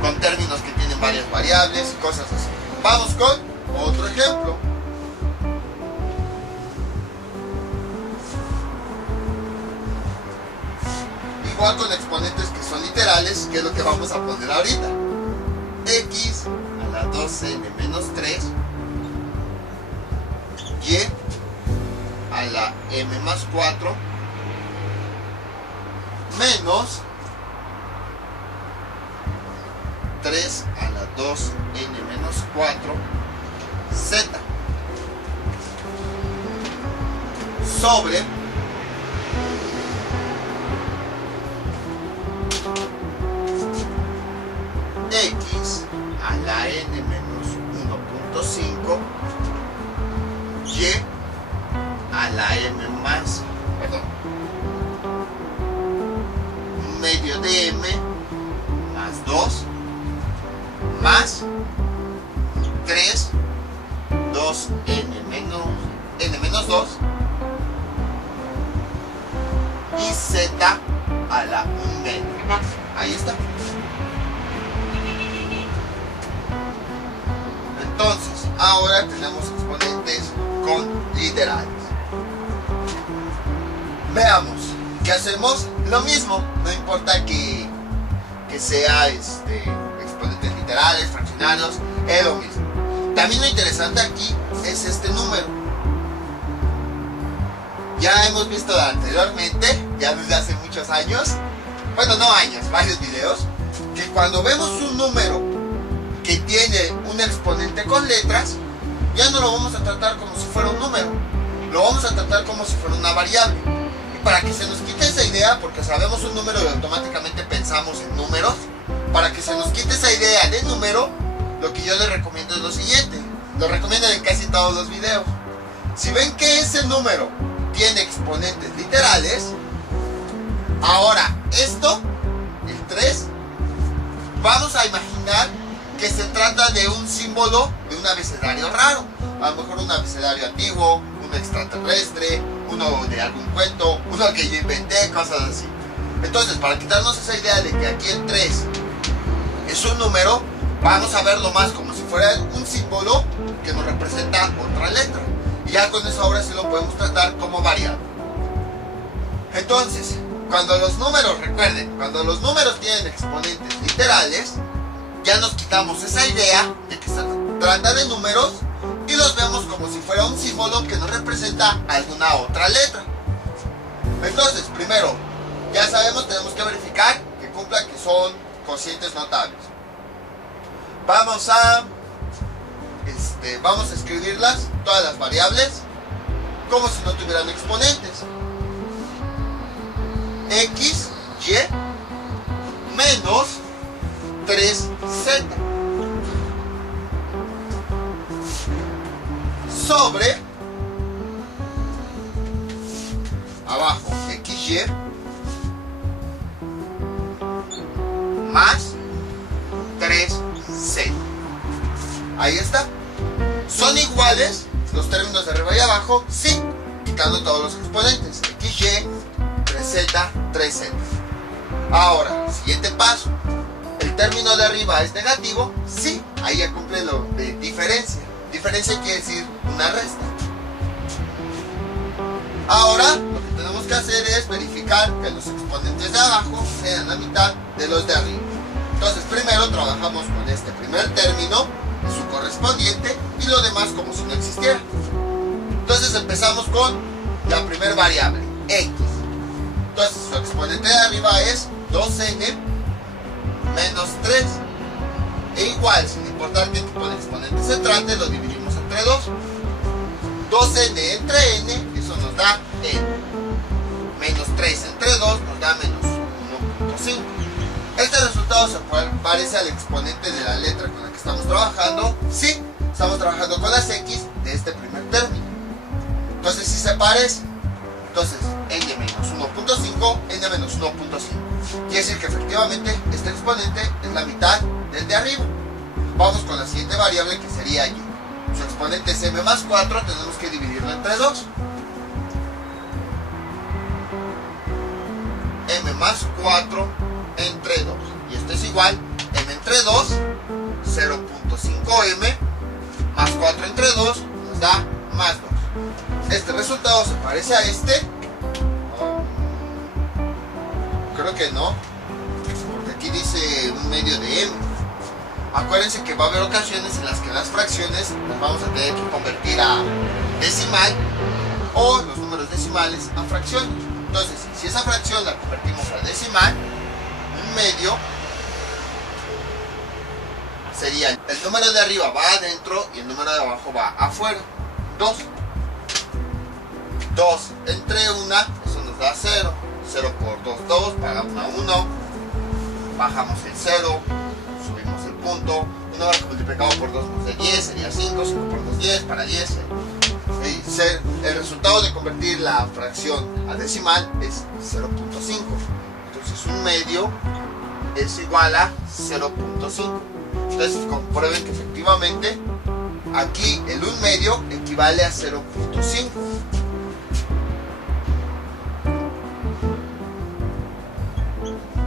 con términos que tienen varias variables y cosas así. Vamos con otro ejemplo. Igual con exponentes que son literales, que es lo que vamos a poner ahorita. X a la 2n menos 3, y a la m más 4, menos 3 a la 2n menos 4, z, sobre x a la n menos 1.5, y a la m más, medio de m más 2, más 3, 2n menos 2, y z a la 1 medio. Ahí está. Entonces, ahora tenemos exponentes con literales. Veamos, ¿qué hacemos? Lo mismo, no importa que sea exponentes literales, fraccionarios, es lo mismo. También lo interesante aquí es este número. Ya hemos visto anteriormente, ya desde hace muchos años, bueno, no años, varios videos, que cuando vemos un número que tiene un exponente con letras, ya no lo vamos a tratar como si fuera un número, lo vamos a tratar como si fuera una variable. Y para que se nos quite esa idea, porque sabemos un número y automáticamente pensamos en números, para que se nos quite esa idea de número, lo que yo les recomiendo es lo siguiente, lo recomiendo en casi todos los videos. Si ven que ese número tiene exponentes literales, ahora esto, el 3, vamos a imaginar que se trata de un símbolo de un abecedario raro, a lo mejor un abecedario antiguo, un extraterrestre, uno de algún cuento, uno que yo inventé, cosas así. Entonces, para quitarnos esa idea de que aquí el 3 es un número, vamos a verlo más como si fuera un símbolo que nos representa otra letra, y ya con eso ahora sí lo podemos tratar como variable. Entonces, cuando los números, recuerden, cuando los números tienen exponentes literales, ya nos quitamos esa idea de que se trata de números y los vemos como si fuera un símbolo que nos representa alguna otra letra. Entonces, primero, ya sabemos, tenemos que verificar que cumplan que son cocientes notables. Vamos a escribirlas, todas las variables, como si no tuvieran exponentes. X, Y, menos 3z, sobre, abajo, XY, más 3z. Ahí está. ¿Son iguales los términos de arriba y abajo? Sí, quitando todos los exponentes. XY, 3z, 3z. Ahora, siguiente paso. ¿El término de arriba es negativo? Sí, ahí ya cumple lo de diferencia. Diferencia quiere decir una resta. Ahora, lo que tenemos que hacer es verificar que los exponentes de abajo sean la mitad de los de arriba. Entonces, primero trabajamos con este primer término, su correspondiente, y lo demás como si no existiera. Entonces empezamos con la primera variable, x. Entonces su exponente de arriba es 2n menos 3. E igual, sin importar qué tipo de exponente se trate, lo dividimos entre 2. 2n entre n, eso nos da n. Menos 3 entre 2 nos da menos 1.5. Este resultado se parece al exponente de la letra con la que estamos trabajando. Sí, estamos trabajando con las x de este primer término. Entonces sí se parece. Entonces n menos 1.5, n menos 1.5. Quiere decir que efectivamente este exponente es la mitad del de arriba. Vamos con la siguiente variable, que sería y. Su exponente es m más 4, tenemos que dividirlo entre 2. m más 4 entre 2. Y esto es igual, m entre 2, 0.5m más 4 entre 2 nos da más 2. Este resultado se parece a este. Creo que no, porque aquí dice 1/2 de m. Acuérdense que va a haber ocasiones en las que las fracciones las vamos a tener que convertir a decimal o los números decimales a fracciones. Entonces, si esa fracción la convertimos a decimal, 1/2 sería el número de arriba va adentro y el número de abajo va afuera. 2. 2 entre 1, eso nos da 0. 0 por 2, 2, pagamos a 1, bajamos el 0, subimos el punto. 1 ahora multiplicado por 2 nos da 10, sería 5, 5 por 2, 10, para 10. El resultado de convertir la fracción a decimal es 0.5. Entonces 1/2 es igual a 0.5. Entonces comprueben que efectivamente aquí el 1/2 equivale a 0.5.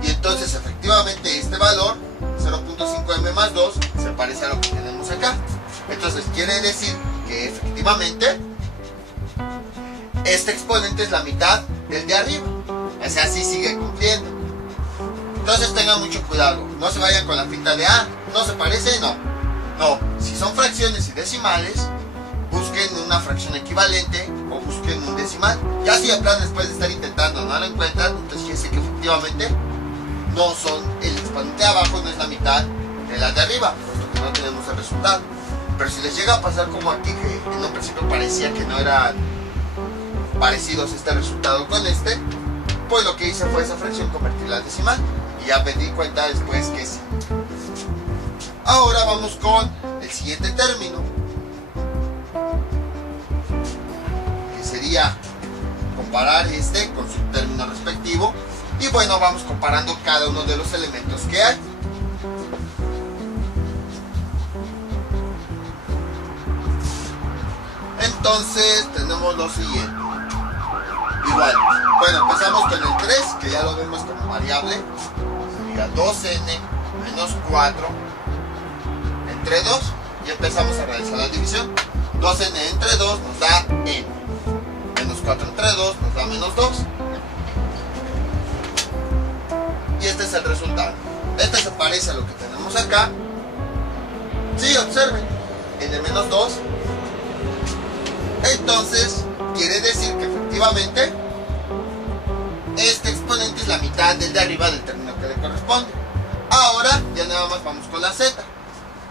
Y entonces efectivamente este valor 0.5m más 2 se parece a lo que tenemos acá. Entonces quiere decir que efectivamente este exponente es la mitad del de arriba. O sea, así sigue cumpliendo. Entonces tengan mucho cuidado, no se vayan con la finta de no se parece, no. No, si son fracciones y decimales, busquen una fracción equivalente o busquen un decimal. Ya si en plan después de estar intentando no lo encuentran, entonces quiere decir que efectivamente no son, el exponente de abajo no es la mitad de la de arriba, puesto que no tenemos el resultado. Pero si les llega a pasar como aquí, que en un principio parecía que no eran parecidos este resultado con este, pues lo que hice fue esa fracción convertirla a decimal y ya me di cuenta después que sí. Ahora vamos con el siguiente término, que sería comparar este con su término respectivo. Y bueno, vamos comparando cada uno de los elementos que hay. Entonces tenemos lo siguiente. Igual, bueno, empezamos con el 3, que ya lo vemos como variable. Sería 2n menos 4 entre 2. Y empezamos a realizar la división. 2n entre 2 nos da n. Menos 4 entre 2 nos da menos 2. Y este es el resultado. Este se parece a lo que tenemos acá. Sí, observen, n menos 2. Entonces quiere decir que efectivamente este exponente es la mitad del de arriba del término que le corresponde. Ahora ya nada más vamos con la z,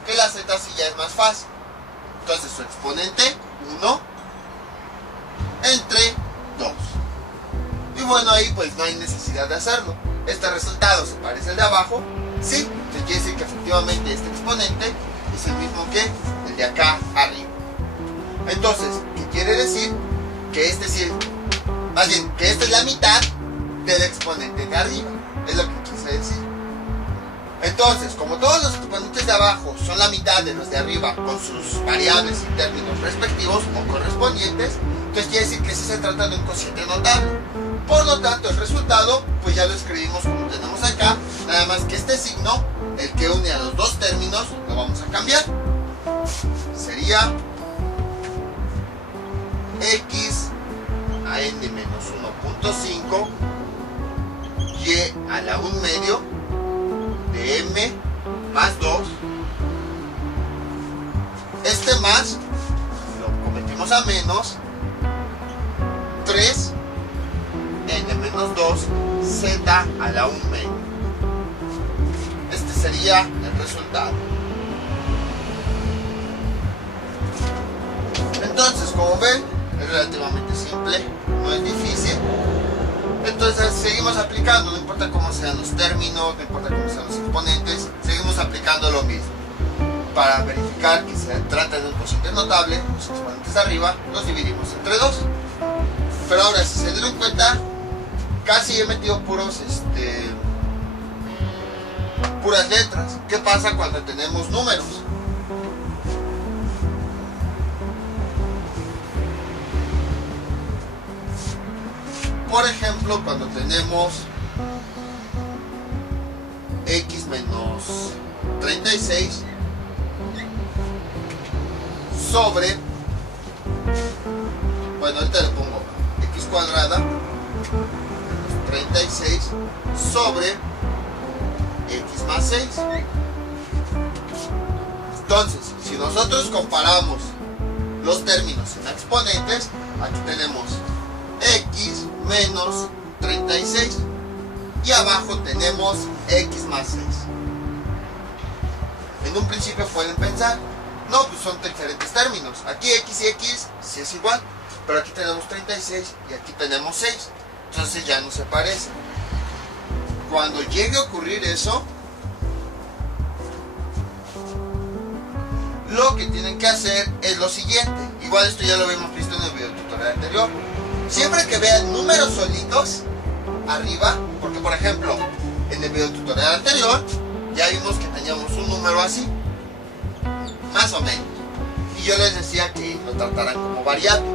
que la z sí ya es más fácil. Entonces su exponente 1 entre 2. Y bueno, ahí pues no hay necesidad de hacerlo. Este resultado se parece al de abajo, sí, se quiere decir que efectivamente este exponente es el mismo que el de acá arriba. Entonces, ¿qué quiere decir? Que este sí, más bien, que esta es la mitad del exponente de arriba, es lo que quise decir. Entonces, como todos los exponentes de abajo son la mitad de los de arriba con sus variables y términos respectivos o correspondientes, entonces quiere decir que sí se trata de un cociente notable. Por lo tanto, el resultado, pues ya lo escribimos como tenemos acá, nada más que este signo, el que une a los dos términos, lo vamos a cambiar. Sería x a n menos 1.5 y a la 1/2 de m más 2. Este más lo convertimos a menos 3 n menos 2 z a la 1/2. Este sería el resultado. Entonces, como ven, es relativamente simple, no es difícil. Entonces seguimos aplicando, no importa cómo sean los términos, no importa cómo sean los exponentes, seguimos aplicando lo mismo. Para verificar que se trata de un cociente notable, los exponentes de arriba los dividimos entre 2. Pero ahora, si se dieron cuenta, casi he metido puras letras. ¿Qué pasa cuando tenemos números? Por ejemplo, cuando tenemos x menos 36 sobre, bueno, ahorita le pongo x cuadrada 36 sobre x más 6. Entonces, si nosotros comparamos los términos en exponentes, aquí tenemos x menos 36 y abajo tenemos x más 6. En un principio pueden pensar, no, pues son diferentes términos, aquí x y x sí es igual, pero aquí tenemos 36 y aquí tenemos 6, entonces ya no se parecen. Cuando llegue a ocurrir eso, lo que tienen que hacer es lo siguiente. Igual esto ya lo habíamos visto en el video tutorial anterior. Siempre que vean números solitos arriba, porque por ejemplo en el video tutorial anterior ya vimos que teníamos un número así, más o menos, y yo les decía que lo trataran como variable,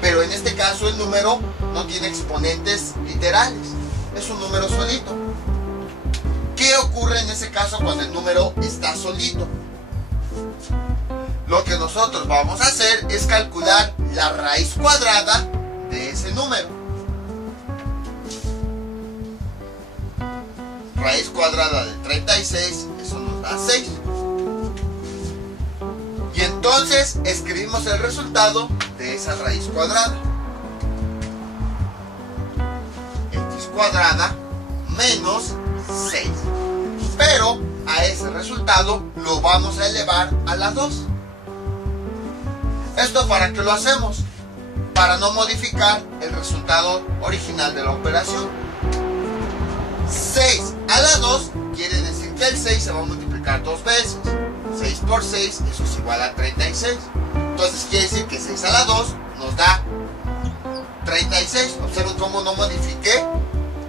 pero en este caso el número no tiene exponentes literales, es un número solito. ¿Qué ocurre en ese caso cuando el número está solito? Lo que nosotros vamos a hacer es calcular la raíz cuadrada de ese número. Raíz cuadrada de 36, eso nos da 6. Y entonces escribimos el resultado de esa raíz cuadrada. X cuadrada menos 6. Pero a ese resultado lo vamos a elevar a la 2. ¿Esto para qué lo hacemos? Para no modificar el resultado original de la operación. 6 a la 2 quiere decir que el 6 se va a multiplicar 2 veces. 6 por 6, eso es igual a 36. Entonces quiere decir que 6 a la 2 nos da 36. Observen cómo no modifiqué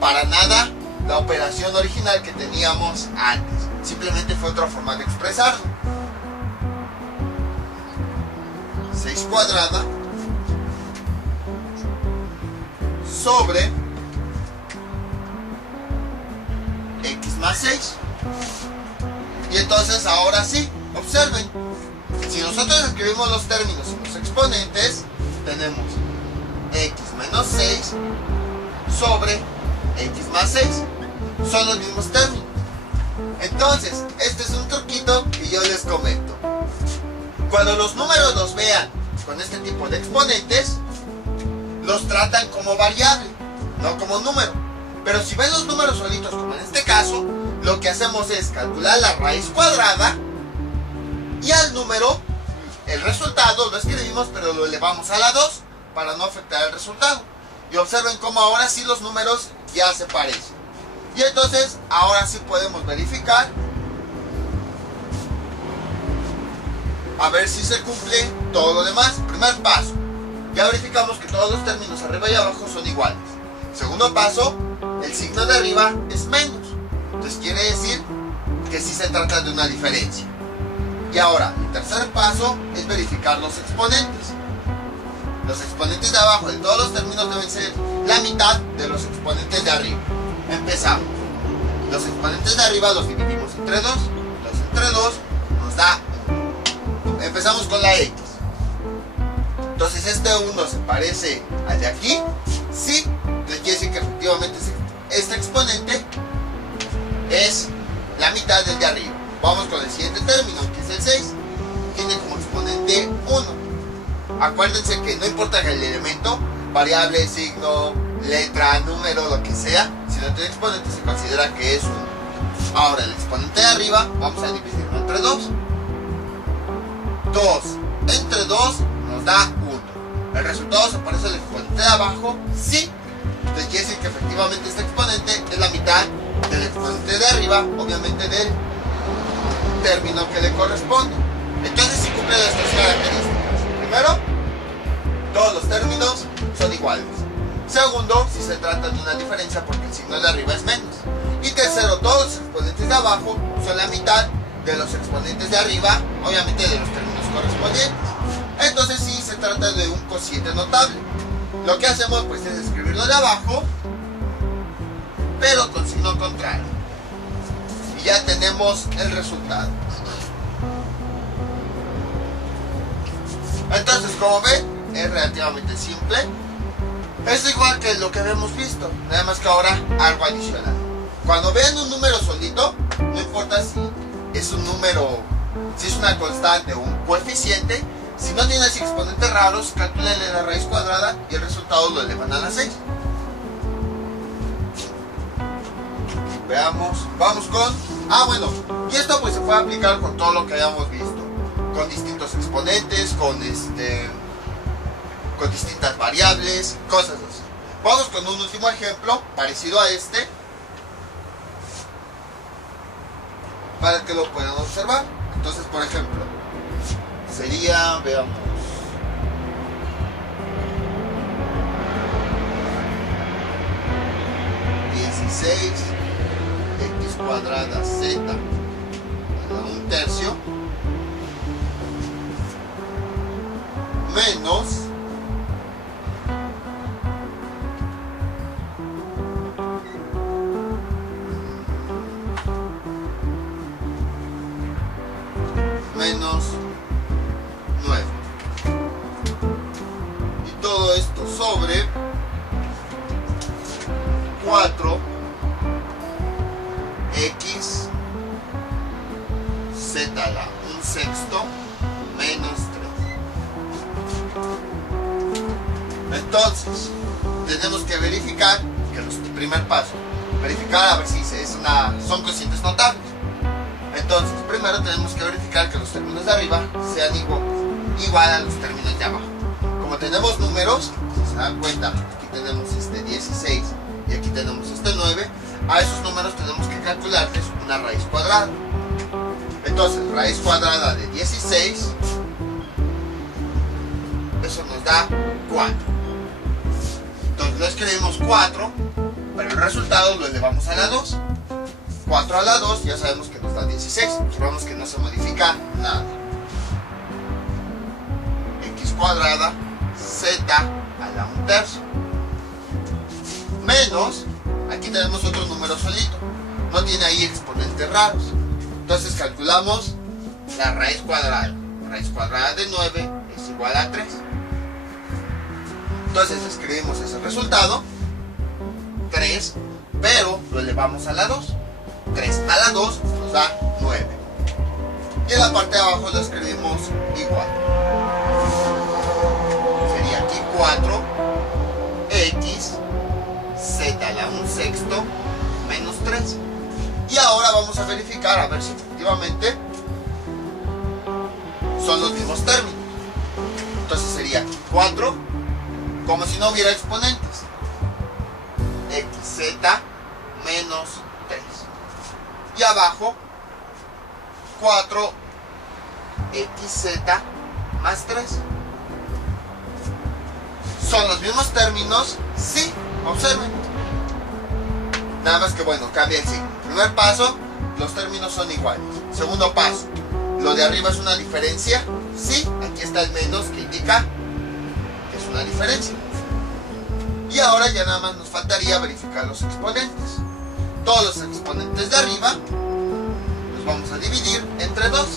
para nada la operación original que teníamos antes. Simplemente fue otra forma de expresarlo. 6 cuadrada sobre x más 6. Y entonces ahora sí, observen, si nosotros escribimos los términos y los exponentes, tenemos x menos 6 sobre x más 6. Son los mismos términos. Entonces, este es un truquito que yo les comento. Cuando los números los vean con este tipo de exponentes, los tratan como variable, no como número. Pero si ven los números solitos, como en este caso, lo que hacemos es calcular la raíz cuadrada y al número, el resultado lo escribimos, pero lo elevamos a la 2 para no afectar el resultado. Y observen cómo ahora sí los números ya se parecen. Y entonces, ahora sí podemos verificar a ver si se cumple todo lo demás. Primer paso, ya verificamos que todos los términos arriba y abajo son iguales. Segundo paso, el signo de arriba es menos. Entonces quiere decir que sí se trata de una diferencia. Y ahora, el tercer paso es verificar los exponentes. Los exponentes de abajo de todos los términos deben ser la mitad de los exponentes de arriba. Empezamos. Los exponentes de arriba los dividimos entre 2. Entonces entre 2 nos da 1. Empezamos con la x. Entonces este 1 se parece al de aquí. Sí. Entonces quiere decir que efectivamente este exponente es la mitad del de arriba. Vamos con el siguiente término, que es el 6. Tiene como exponente 1. Acuérdense que no importa el elemento, variable, signo, letra, número, lo que sea, si no tiene exponente se considera que es 1. Ahora el exponente de arriba vamos a dividirlo entre 2. 2 entre 2 nos da 1. ¿El resultado se parece al exponente de abajo? Sí. Entonces quiere decir que efectivamente este exponente es la mitad del exponente de arriba, obviamente del término que le corresponde. Entonces sí cumple estas características. Primero, todos los términos son iguales. Segundo, si se trata de una diferencia porque el signo de arriba es menos. Y tercero, todos los exponentes de abajo son la mitad de los exponentes de arriba, obviamente de los términos correspondientes. Entonces sí se trata de un cociente notable. Lo que hacemos pues es escribir lo de abajo, pero con signo contrario. Y ya tenemos el resultado. Entonces, como ven, es relativamente simple. Es igual que lo que habíamos visto, nada más que ahora algo adicional. Cuando vean un número solito, no importa si es un número, si es una constante o un coeficiente, si no tiene exponentes raros, calculenle la raíz cuadrada y el resultado lo elevan a la 6. Veamos, vamos con... bueno, y esto pues se puede aplicar con todo lo que habíamos visto, con distintos exponentes, con distintas variables, cosas así. Vamos con un último ejemplo parecido a este, para que lo puedan observar. Entonces, por ejemplo, sería, veamos, x cuadrada z a la 1/3 menos menos 9. Y todo esto sobre 4 x z a la 1/6 menos 3. Entonces, tenemos que verificar que el primer paso, verificar a ver si son cocientes notables. Entonces, primero tenemos que verificar que los términos de arriba sean igual a los términos de abajo. Como tenemos números, si se dan cuenta, aquí tenemos este 16 y aquí tenemos este 9, a esos números tenemos que calcularles una raíz cuadrada. Entonces, raíz cuadrada de 16, eso nos da 4. Entonces, lo escribimos 4, pero el resultado lo elevamos a la 2. 4 a la 2 ya sabemos que nos da 16. Observamos que no se modifica nada. X cuadrada z a la 1/3 menos, aquí tenemos otro número solito, no tiene ahí exponentes raros. Entonces calculamos la raíz cuadrada. Raíz cuadrada de 9 es igual a 3. Entonces escribimos ese resultado, 3, pero lo elevamos a la 2. 3 a la 2 nos da 9. Y en la parte de abajo lo escribimos igual. Sería aquí 4 x z a la 1/6 menos 3. Y ahora vamos a verificar a ver si efectivamente son los mismos términos. Entonces sería 4 como si no hubiera exponentes, xz menos 3. Y abajo 4 xz más 3. ¿Son los mismos términos? Sí, observen. Nada más que bueno, cambia el signo. Primer paso, los términos son iguales. Segundo paso, lo de arriba es una diferencia. Sí, aquí está el menos que indica que es una diferencia. Y ahora ya nada más nos faltaría verificar los exponentes. Todos los exponentes de arriba los vamos a dividir entre 2.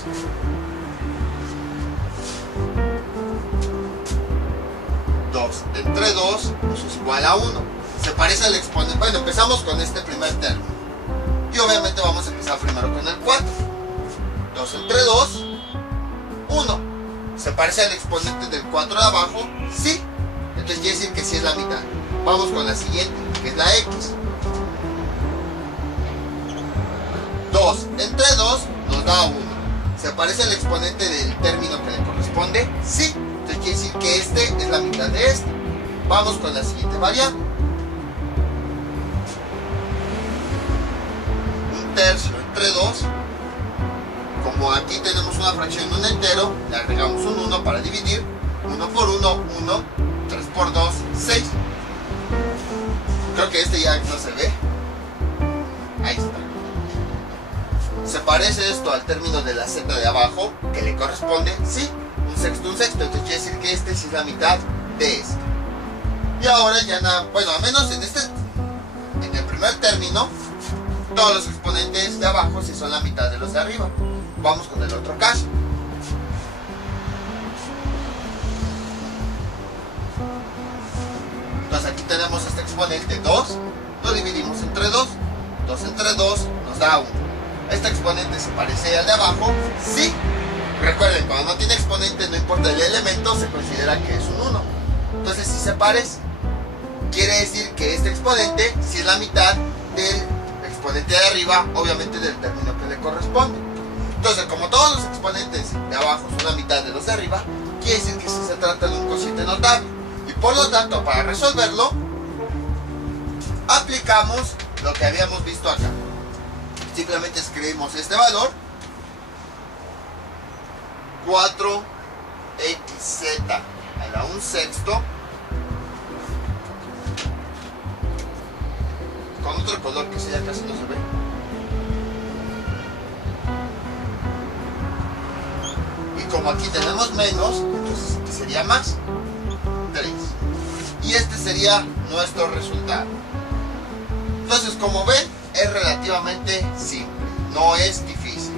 2 entre 2, eso es igual a 1. Se parece al exponente. Bueno, empezamos con este primer término. Y obviamente vamos a empezar primero con el 4. 2 entre 2, 1. ¿Se parece al exponente del 4 de abajo? Sí. Entonces quiere decir que sí es la mitad. Vamos con la siguiente, que es la x. 2 entre 2 nos da 1. ¿Se parece al exponente del término que le corresponde? Sí. Entonces quiere decir que este es la mitad de este. Vamos con la siguiente variable. 1/3 entre 2. Como aquí tenemos una fracción en un entero, le agregamos un 1 para dividir. 1 por 1, 1. 3 por 2, 6. Creo que este ya no se ve. Ahí está. ¿Se parece esto al término de la z de abajo que le corresponde? Sí. 1/6, 1/6. Entonces quiere decir que este sí es la mitad de este. Y ahora ya nada, bueno, al menos en el primer término, todos los exponentes de abajo sí son la mitad de los de arriba. Vamos con el otro caso. Entonces aquí tenemos este exponente 2, lo dividimos entre 2, 2 entre 2 nos da 1. Este exponente se parece al de abajo, sí. Recuerden, cuando no tiene exponente, no importa el elemento, se considera que es un 1. Entonces si se parece, quiere decir que este exponente sí es la mitad del exponente de arriba, obviamente del término que le corresponde. Entonces, como todos los exponentes de abajo son la mitad de los de arriba, quiere decir que sí se trata de un cociente notable. Y por lo tanto, para resolverlo, aplicamos lo que habíamos visto acá. Simplemente escribimos este valor, 4xz a la 1/6, con otro color que ya casi no se ve. Y como aquí tenemos menos, entonces aquí sería más, 3. Y este sería nuestro resultado. Entonces, como ven, es relativamente simple, no es difícil.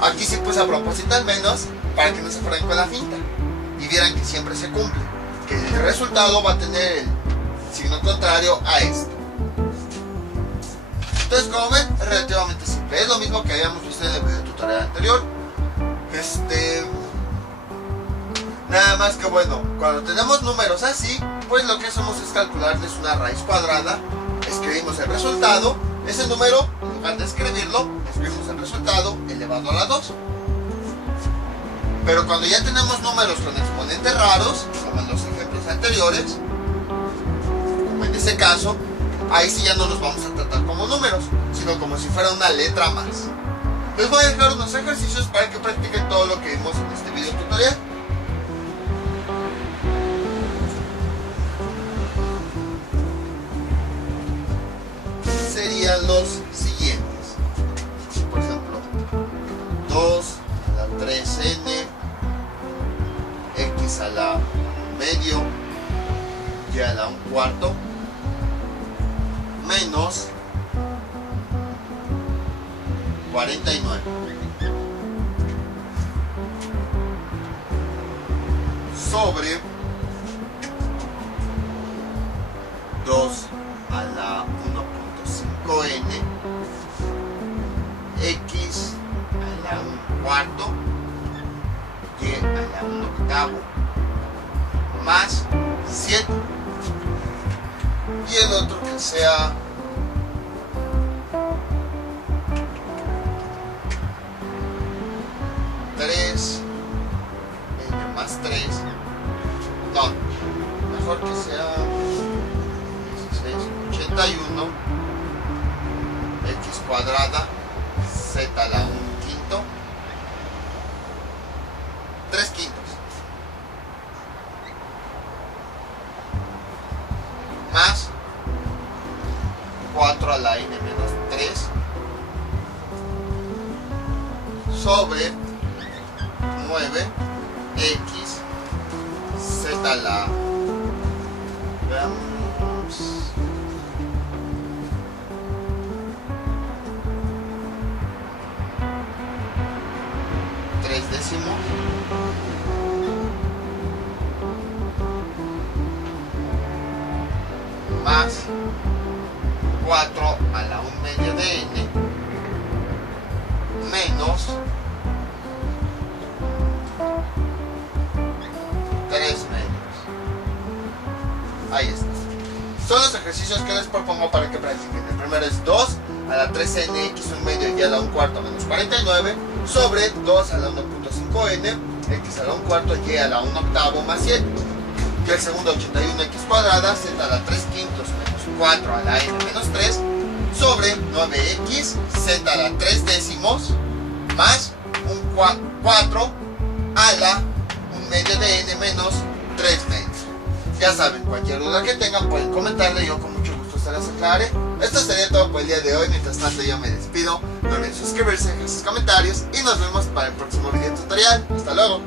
Aquí sí puse a propósito el menos para que no se fueran con la finta y vieran que siempre se cumple, que el resultado va a tener el signo contrario a este. Entonces, como ven, es relativamente simple. Es lo mismo que habíamos visto en el video tutorial anterior. Nada más que bueno, cuando tenemos números así, pues lo que hacemos es calcularles una raíz cuadrada. Escribimos el resultado. Ese número, en lugar de escribirlo, escribimos el resultado elevado a la 2. Pero cuando ya tenemos números con exponentes raros, como en los ejemplos anteriores, como en ese caso, ahí sí ya no los vamos a tratar como números, sino como si fuera una letra más. Les voy a dejar unos ejercicios para que practiquen todo lo que vimos en este video tutorial. Serían los siguientes. Por ejemplo, 2 a la 3n, x a la medio, y a la 1/4, menos 49 sobre 2 a la 1.5n, x a la 1/4, y a la 1/8, más 7. Y el otro que sea 3 más 3, no, mejor que sea 81 x cuadrada z a la 1/5, 3/5, más 4 a la n menos 3 sobre 9x z a la, veamos, 3 décimos más 4 a la 1/2 de n menos 3 medios. Ahí está. Son los ejercicios que les propongo para que practiquen. El primero es 2 a la 3n, x 1/2 y a la 1/4 menos 49 sobre 2 a la 1.5n, x a la 1/4 y a la 1/8 más 7. Y el segundo 81x cuadrada, z a la 3/5 menos 4 a la n menos 3 sobre 9x, z a la 3 décimos más un 4 a la 1/2 de n menos 3 medios. Ya saben, cualquier duda que tengan pueden comentarle, yo con mucho gusto se las aclararé. Esto sería todo por el día de hoy. Mientras tanto yo me despido. No olviden suscribirse, dejar sus comentarios y nos vemos para el próximo video tutorial. Hasta luego.